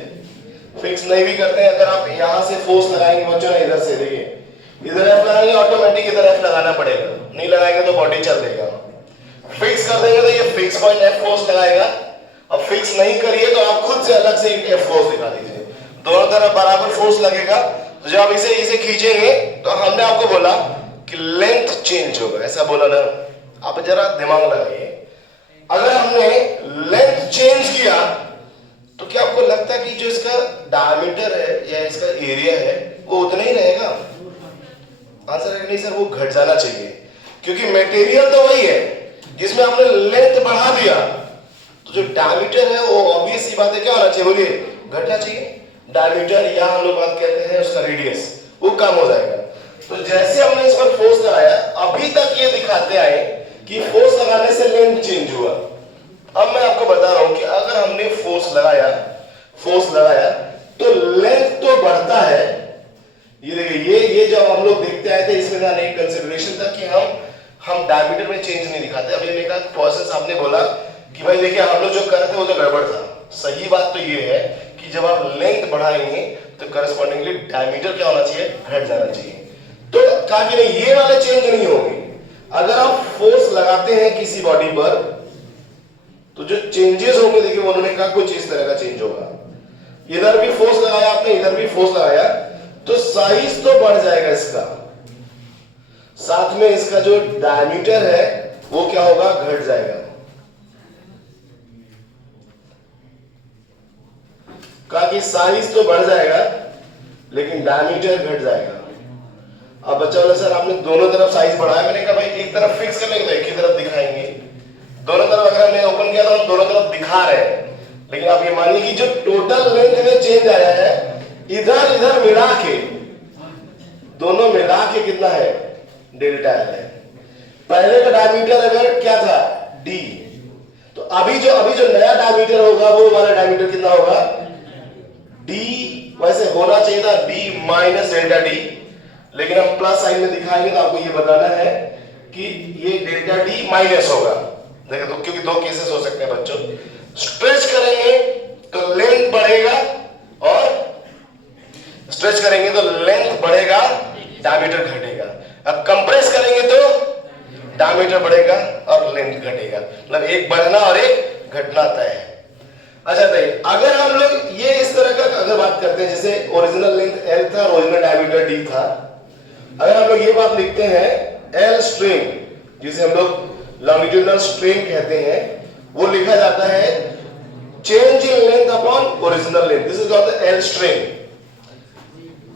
फिक्स नहीं भी करते हैं, अगर आप यहां से फोर्स लगाएंगे बच्चों ना, इधर से देखिए इधर एफ लगाएंगे ऑटोमेटिक इधर एफ लगाना पड़ेगा, नहीं लगाएंगे तो बॉडी चल देगा। फिक्स कर देंगे तो ये फिक्स पॉइंट एफ फोर्स लगाएगा, अब फिक्स नहीं करिए तो आप खुद से अलग से एफ फोर्स दिखा दीजिए, दोनों तरफ बराबर फोर्स लगेगा। तो जब आप इसे खींचेंगे तो हमने आपको बोला कि लेंथ चेंज होगा, ऐसा बोला ना। आप जरा दिमाग लगाइए, अगर हमने लेंथ चेंज किया तो क्या आपको लगता है कि जो इसका डायमीटर है या इसका एरिया है वो उतना ही रहेगा? आंसर है नहीं सर, वो घट जाना चाहिए, क्योंकि मटेरियल तो वही है जिसमें हमने लेंथ बढ़ा दिया, तो जो डायमीटर है वो ऑब्वियस सी बात है क्या होना चाहिए, बोलिए घटना चाहिए। डायमीटर या हम लोग बात कहते हैं उसका रेडियस, वो कम हो जाएगा। तो जैसे हमने इस पर फोर्स लगाया, अभी तक ये दिखाते आए कि फोर्स लगाने से लेंथ चेंज हुआ। अब मैं आपको बता रहा हूं कि अगर हमने फोर्स लगाया तो लेंथ तो बढ़ता है। ये देखिए, ये जब हम लोग देखते आए थे इसमें एक कंसिडरेशन था कि हम डायमीटर में चेंज नहीं दिखाते। अभी हमने कहा प्रोसेस, आपने बोला कि भाई देखिए हम लोग जो कर रहे थे वो तो गड़बड़ था। सही बात तो ये है कि जब आप लेंथ बढ़ाएंगे तो करस्पॉन्डिंगली डायमीटर क्या होना चाहिए, घट जाना चाहिए। तो कहा कि नहीं, ये वाले चेंज नहीं होंगे। अगर आप फोर्स लगाते हैं किसी बॉडी पर तो जो चेंजेस होंगे, देखिए उन्होंने कहा कुछ इस तरह का चेंज होगा। इधर भी फोर्स लगाया आपने, इधर भी फोर्स लगाया, तो साइज तो बढ़ जाएगा इसका, साथ में इसका जो डायमीटर है वो क्या होगा, घट जाएगा। कहा कि साइज तो बढ़ जाएगा लेकिन डायमीटर घट जाएगा। अब बच्चा बोला सर आपने दोनों तरफ साइज बढ़ाया। मैंने कहा भाई एक तरफ फिक्स कर लेंगे तो एक ही तरफ दिखाएंगे, दोनों तरफ अगर हमने ओपन किया तो हम दोनों तरफ दिखा रहे हैं। लेकिन आप ये मानिए कि जो टोटल लेंथ में चेंज आया है, इधर इधर मिला के, दोनों मिला के कितना है, डेल्टा है। पहले का डायमीटर अगर क्या था, डी, तो अभी जो नया डायमीटर होगा वो वाला डायमीटर कितना होगा, डी। वैसे होना चाहिए था डी माइनस डेल्टा डी, लेकिन हम प्लस साइन में दिखाएंगे तो आपको ये बताना है कि ये डेल्टा डी माइनस होगा। देखो तो, क्योंकि दो केसेस हो सकते हैं बच्चों। स्ट्रेच करेंगे तो लेंथ बढ़ेगा, और स्ट्रेच करेंगे तो लेंथ बढ़ेगा, डायमीटर घटेगा। अब कंप्रेस करेंगे तो डायमीटर बढ़ेगा और लेंथ घटेगा, मतलब एक बढ़ना और एक घटना तय है। अच्छा देखिए, अगर हम लोग ये इस तरह का अगर बात करते हैं, जैसे ओरिजिनल लेंथ एल था, ओरिजिनल डायमीटर डी था, अगर हम लोग ये बात लिखते हैं एल स्ट्रिंग, जिसे हम लोग लॉन्गिट्यूडिनल स्ट्रिंग कहते हैं, वो लिखा जाता है change in length upon original length, this is called the L string.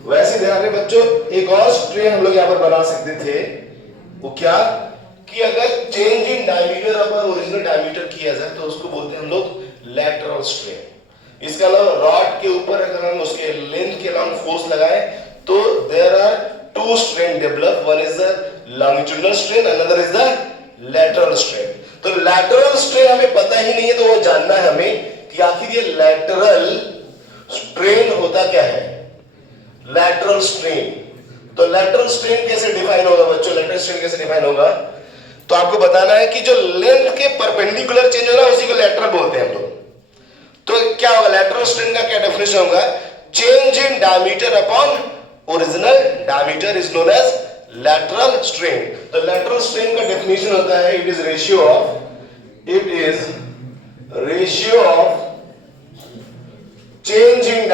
वैसे ध्यान रखें बच्चों, एक और स्ट्रिंग हम लोग यहां पर बना सकते थे, वो क्या कि अगर change in diameter upon original diameter किया जाए तो उसको बोलते हैं हम लोग लैटरल स्ट्रेन। इसके अलावा रॉड के ऊपर अगर हम उसके लेंथ के अलावा फोर्स लगाए तो there are two strain develop, one is the longitudinal strain, another is the lateral strain. तो लैटरल स्ट्रेन हमें पता ही नहीं है तो वो जानना है हमें कि आखिर ये लैटरल स्ट्रेन होता क्या है, लैटरल स्ट्रेन। तो लैटरल स्ट्रेन कैसे डिफाइन होगा बच्चों, लैटरल स्ट्रेन कैसे डिफाइन होगा, तो आपको बताना है कि जो लेंथ के परपेंडिकुलर चेंज हो रहा है उसी को लैटरल बोलते हैं हम लोग। तो क्या होगा लैटरल स्ट्रेन का क्या डेफिनेशन होगा, change in diameter upon original diameter is known as lateral strain. तो लैटरल स्ट्रेन का डेफिनेशन होता है it is ratio of change in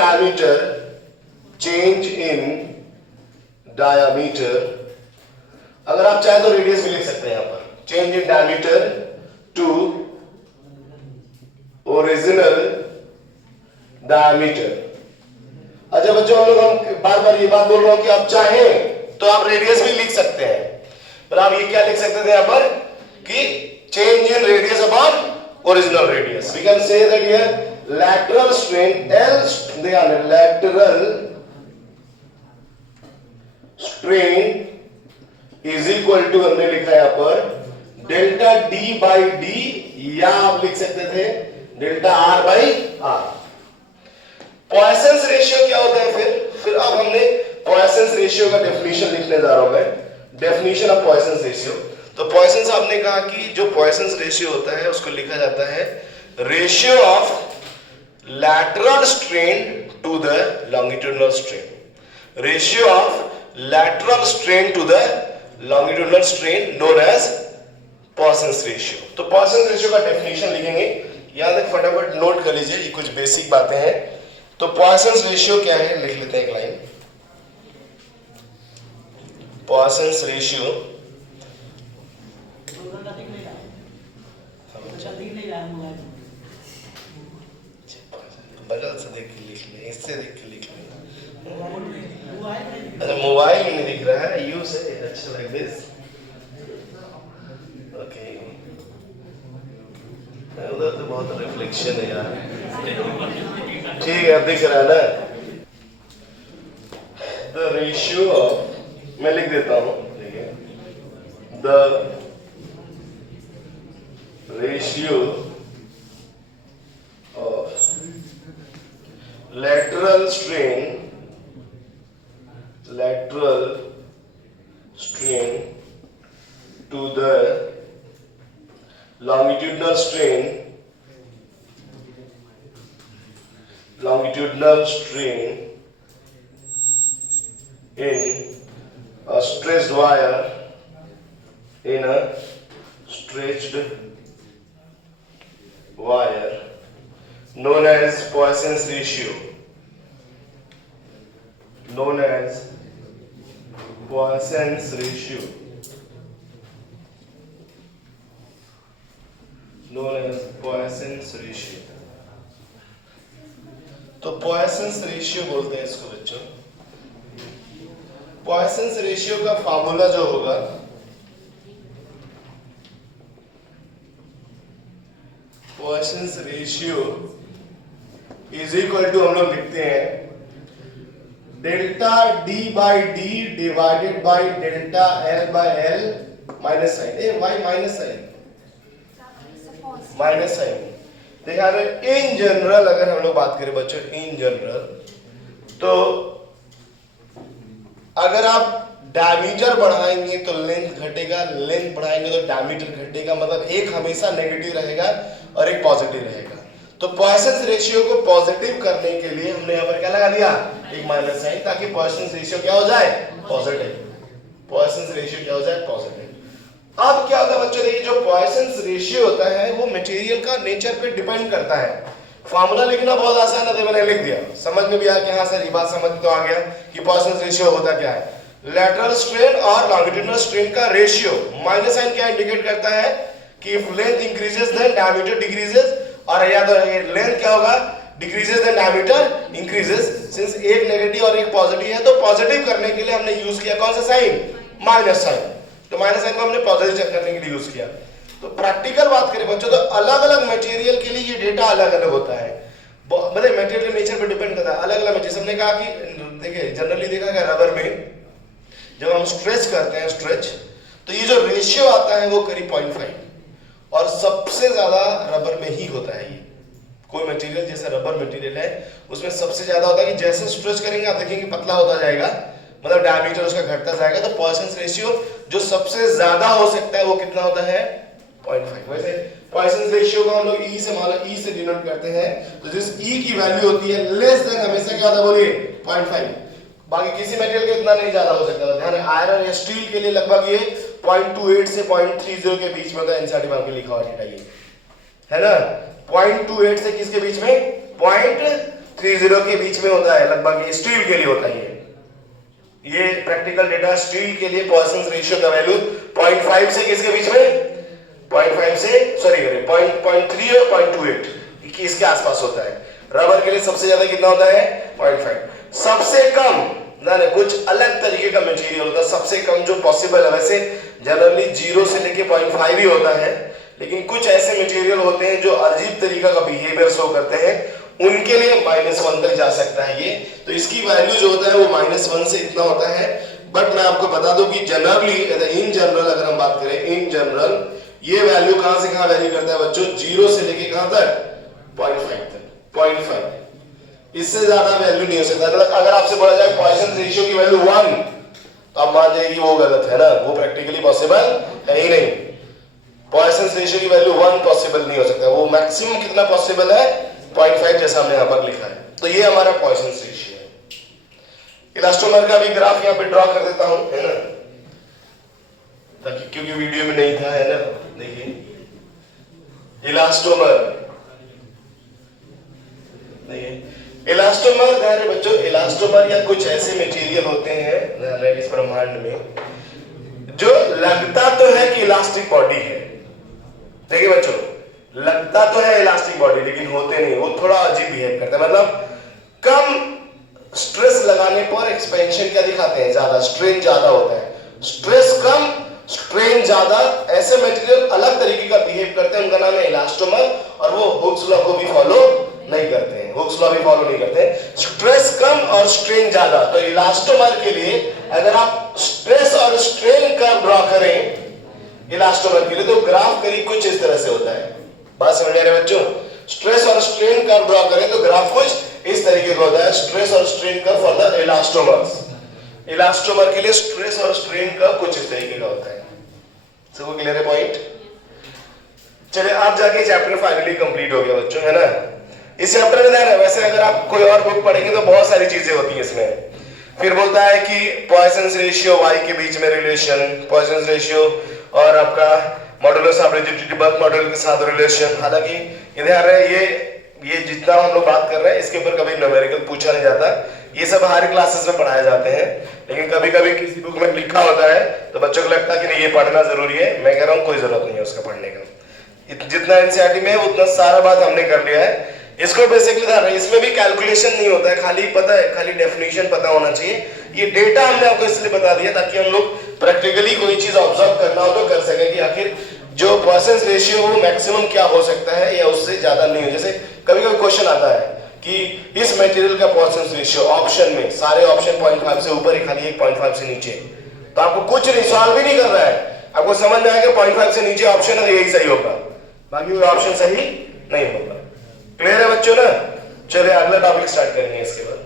diameter, अगर आप चाहें तो रेडियस भी लिख सकते हैं यहां पर, change in diameter to original diameter. अच्छा बच्चों हम बार बार ये बात बोल रहा हूं कि आप चाहें तो आप रेडियस भी लिख सकते हैं, पर आप ये क्या लिख सकते थे यहां पर कि change in radius upon original radius. We can say that here lateral strain lateral strain is equal to हमने लिखा यहां पर डेल्टा डी बाई डी, या आप लिख सकते थे delta R by R. Poisson's ratio क्या होता है फिर अब हमने पॉइसंस रेशियो का डेफिनेशन लिखने जा रहा हूं मैं, डेफिनेशन ऑफ पॉइसंस रेशियो। तो पॉइसंस आपने कहा कि जो पॉइसंस रेशियो होता है उसको लिखा जाता है ratio of lateral strain to the longitudinal strain, ratio of lateral strain to the longitudinal strain known as Poisson's ratio। तो Poisson's ratio का डेफिनेशन लिखेंगे, याद है फटाफट नोट कर लीजिए, ये कुछ बेसिक बातें हैं। तो Poisson's ratio क्या है लिख लेते हैं एक लाइन, Poisson's ratio बगल से देख के लिख ले, इससे देख के लिख ले, अरे मोबाइल नहीं दिख रहा है, यू से अच्छा लाइक दिस, ओके उधर तो बहुत रिफ्लेक्शन है यार, ठीक है अब दिख रहा है ना। द रेशियो ऑफ, मैं लिख देता हूं, ठीक है, the ratio of lateral strain to the longitudinal strain in a stretched wire, known as Poisson's ratio, known as Poisson's ratio, known as Poisson's ratio। तो Poisson's ratio बोलते हैं इसको बच्चों। Poisson's ratio का फार्मूला जो होगा Poisson's ratio is equal to, हम लोग लिखते हैं delta D by D divided by delta L by L minus sign, Y minus sign देखा। इन जनरल अगर हम लोग बात करें बच्चों, इन जनरल तो अगर आप डायमीटर बढ़ाएंगे तो लेंथ घटेगा, लेंथ बढ़ाएंगे तो डायमीटर घटेगा, मतलब एक हमेशा नेगेटिव रहेगा और एक पॉजिटिव रहेगा। तो पॉइसंस रेशियो को पॉजिटिव करने के लिए हमने यहाँ पर क्या लगा दिया, एक माइनस साइन, ताकि पॉइसंस रेशियो क्या हो जाए, पॉजिटिव। पॉइसंस रेशियो क्या हो जाए, पॉजिटिव। अब क्या होता है बच्चों, देखिए जो पॉइसंस रेशियो होता है वो मटेरियल का नेचर पे डिपेंड करता है। फार्मूला लिखना बहुत आसान है, तो मैंने लिख दिया, समझ में भी आ गया, हाँ सर ये बात समझ तो आ गया कि पॉइसंस रेशियो होता क्या है। लैटरल स्ट्रेन और लॉन्गिट्यूडिनल स्ट्रेन का रेशियो, माइनस साइन क्या इंडिकेट करता है कि if length increases then diameter decreases, और या तो लेंथ क्या होगा, decreases then diameter increases. Since एक नेगेटिव और एक पॉजिटिव है तो पॉजिटिव करने के लिए हमने यूज किया कौन सा साइन, माइनस साइन। तो माइनस साइन को हमने पॉजिटिव चेक करने के लिए यूज किया। तो प्रैक्टिकल बात करें बच्चों, तो अलग अलग मटेरियल के लिए ये डेटा अलग अलग होता है, मतलब मटेरियल नेचर पे डिपेंड करता है, अलग अलग मटेरियल। हमने कहा कि देखिए जनरली देखा गया रबर में जब हम स्ट्रेच करते हैं स्ट्रेच, तो ये जो रेशियो आता है वो करीब 0.5 और सबसे ज्यादा रबर में ही होता है। ये कोई मटेरियल जैसे रबर मटेरियल है उसमें सबसे ज्यादा होता है कि जैसे स्ट्रेच करेंगे आप देखेंगे पतला होता जाएगा, मतलब डायमीटर उसका घटता जाएगा। तो पॉइसन रेशियो जो सबसे ज्यादा हो सकता है वो कितना होता है 0.5। वैसे पॉइसन रेशियो को हम लोग ई से मान लो ई से डिनोट करते हैं, तो जिस ई की वैल्यू होती है लेस देन हमेशा क्या होता है बोलिए 0.5। बाकी किसी मेटेरियल के इतना नहीं ज्यादा हो सकता। ध्यान आयरन या स्टील के लिए लगभग ये 0.28 से 0.30 के बीच में होता है। एनसीईआरटी में आपके लिखा हुआ डेटा ये है ना, 0.28 से किसके बीच में 0.30 के बीच में होता है लगभग, ये स्टील के लिए होता है। ये प्रैक्टिकल डेटा स्टील के लिए पॉइसन रेशियो का वैल्यू 0.5 से किसके बीच में 0.5 से 0.3 और 0.28 इसके आसपास होता है। रबर के लिए सबसे ज्यादा कितना होता है 0.5। सबसे कम ना कुछ अलग तरीके का मटेरियल होता है, सबसे कम जो पॉसिबल है वैसे जनरली 0 से लेके 0.5 ही होता है, लेकिन कुछ ऐसे मटेरियल होते हैं जो अजीब तरीका का बिहेवियर शो करते हैं, उनके लिए -1 तक जा सकता है ये। तो इसकी वैल्यू जो होता है वो -1 से इतना होता है। बट मैं आपको बता दूं कि जनरली इन जनरल अगर हम बात करें इन जनरल ये वैल्यू कहां से कहां वेरी करता है बच्चों, 0 से लेके कहां तक 0.5 तक, 0.5 इससे ज्यादा वैल्यू नहीं हो सकता। अगर आपसे बोला जाए पॉइसन रेशियो की वैल्यू 1 तो आप मान जाइए कि वो गलत है ना, वो प्रैक्टिकली पॉसिबल है ही नहीं। पॉइसन रेशियो की वैल्यू 1 पॉसिबल नहीं हो सकता, वो मैक्सिमम कितना पॉसिबल है 0.5 जैसा हमने यहां पर लिखा है। तो ये हमारा पॉइसन रेशियो है। इलास्टोमर का भी ग्राफ यहां पे ड्रॉ कर देता हूं, है ना, ताकि क्योंकि वीडियो में नहीं था, है ना। देखिए इलास्टोमर, देखिए इलास्टोमर क्या है बच्चों, इलास्टोमर या कुछ ऐसे मटेरियल होते हैं इस ब्रह्मांड में जो लगता तो है कि इलास्टिक बॉडी है। देखिए बच्चों लगता तो है इलास्टिक बॉडी लेकिन होते नहीं, वो थोड़ा अजीब बिहेव करता है। मतलब कम स्ट्रेस लगाने पर एक्सपेंशन क्या दिखाते हैं, ज्यादा स्ट्रेन ज्यादा होता है, स्ट्रेस कम स्ट्रेन ज्यादा, ऐसे मटेरियल अलग तरीके का बिहेव करते हैं, उनका नाम है इलास्टोमर। और वो हुक्स लॉ को भी फॉलो नहीं करते हैं, हुक्स लॉ भी फॉलो नहीं करते हैं। स्ट्रेस कम और स्ट्रेन ज्यादा, तो इलास्टोमर के लिए अगर आप स्ट्रेस और स्ट्रेन कर्व ड्रॉ करें इलास्टोमर के लिए तो ग्राफ करीब कुछ इस तरह से होता है। बात समझ आ रही है बच्चों, स्ट्रेस और स्ट्रेन कर्व ड्रॉ करें तो ग्राफ कुछ इस तरीके का होता है, स्ट्रेस और strain curve for the elastomers. Elastomer के लिए स्ट्रेस और स्ट्रेन कर्व कुछ इस तरीके का होता है। सबको क्लियर है पॉइंट? चलिए आप जाके चैप्टर फाइनली कंप्लीट हो गया बच्चों, है ना। इस चैप्टर में ध्यान है, वैसे अगर आप कोई और बुक पढ़ेंगे तो बहुत सारी चीजें होती है इसमें। फिर बोलता है कि पॉइसन रेशियो वाई के बीच में रिलेशन, पॉइसन रेशियो और आपका modulus of rigidity bulk model के साथ रिलेशन। हालांकि ये ध्यान रहे ये जितना हम लोग बात कर रहे हैं इसके ऊपर कभी न्यूमेरिकल पूछा नहीं जाता, ये सब हायर क्लासेस में पढ़ाए जाते हैं। लेकिन कभी कभी किसी बुक में लिखा होता है तो बच्चों को लगता है कि नहीं ये पढ़ना जरूरी है। मैं कह रहा हूँ कोई जरूरत नहीं है उसका पढ़ने का, जितना एनसीईआरटी में है उतना सारा बात हमने कर लिया है। इसको बेसिकली ध्यान रहे, इसमें भी कैलकुलेशन नहीं होता है, खाली पता है, खाली डेफिनेशन पता होना चाहिए। ये डेटा हमने आपको इसलिए बता दिया ताकि हम लोग प्रैक्टिकली कोई चीज ऑब्जर्व करना हो तो कर सके कि आखिर जो पॉइसन रेशियो वो मैक्सिमम क्या हो सकता है या उससे ज्यादा नहीं हो। जैसे कभी कभी क्वेश्चन आता है कि इस मटेरियल का पॉइसन रेशियो ऑप्शन में सारे ऑप्शन 0.5 से ऊपर ही, खाली 1.5 से नीचे, तो आपको कुछ सॉल्व भी नहीं करना है, आपको समझ में आएगा 0.5 से नीचे ऑप्शन है यही सही होगा, बाकी कोई ऑप्शन सही नहीं होगा। क्लियर है बच्चों ना। चलिए अगला टॉपिक स्टार्ट करेंगे इसके बाद।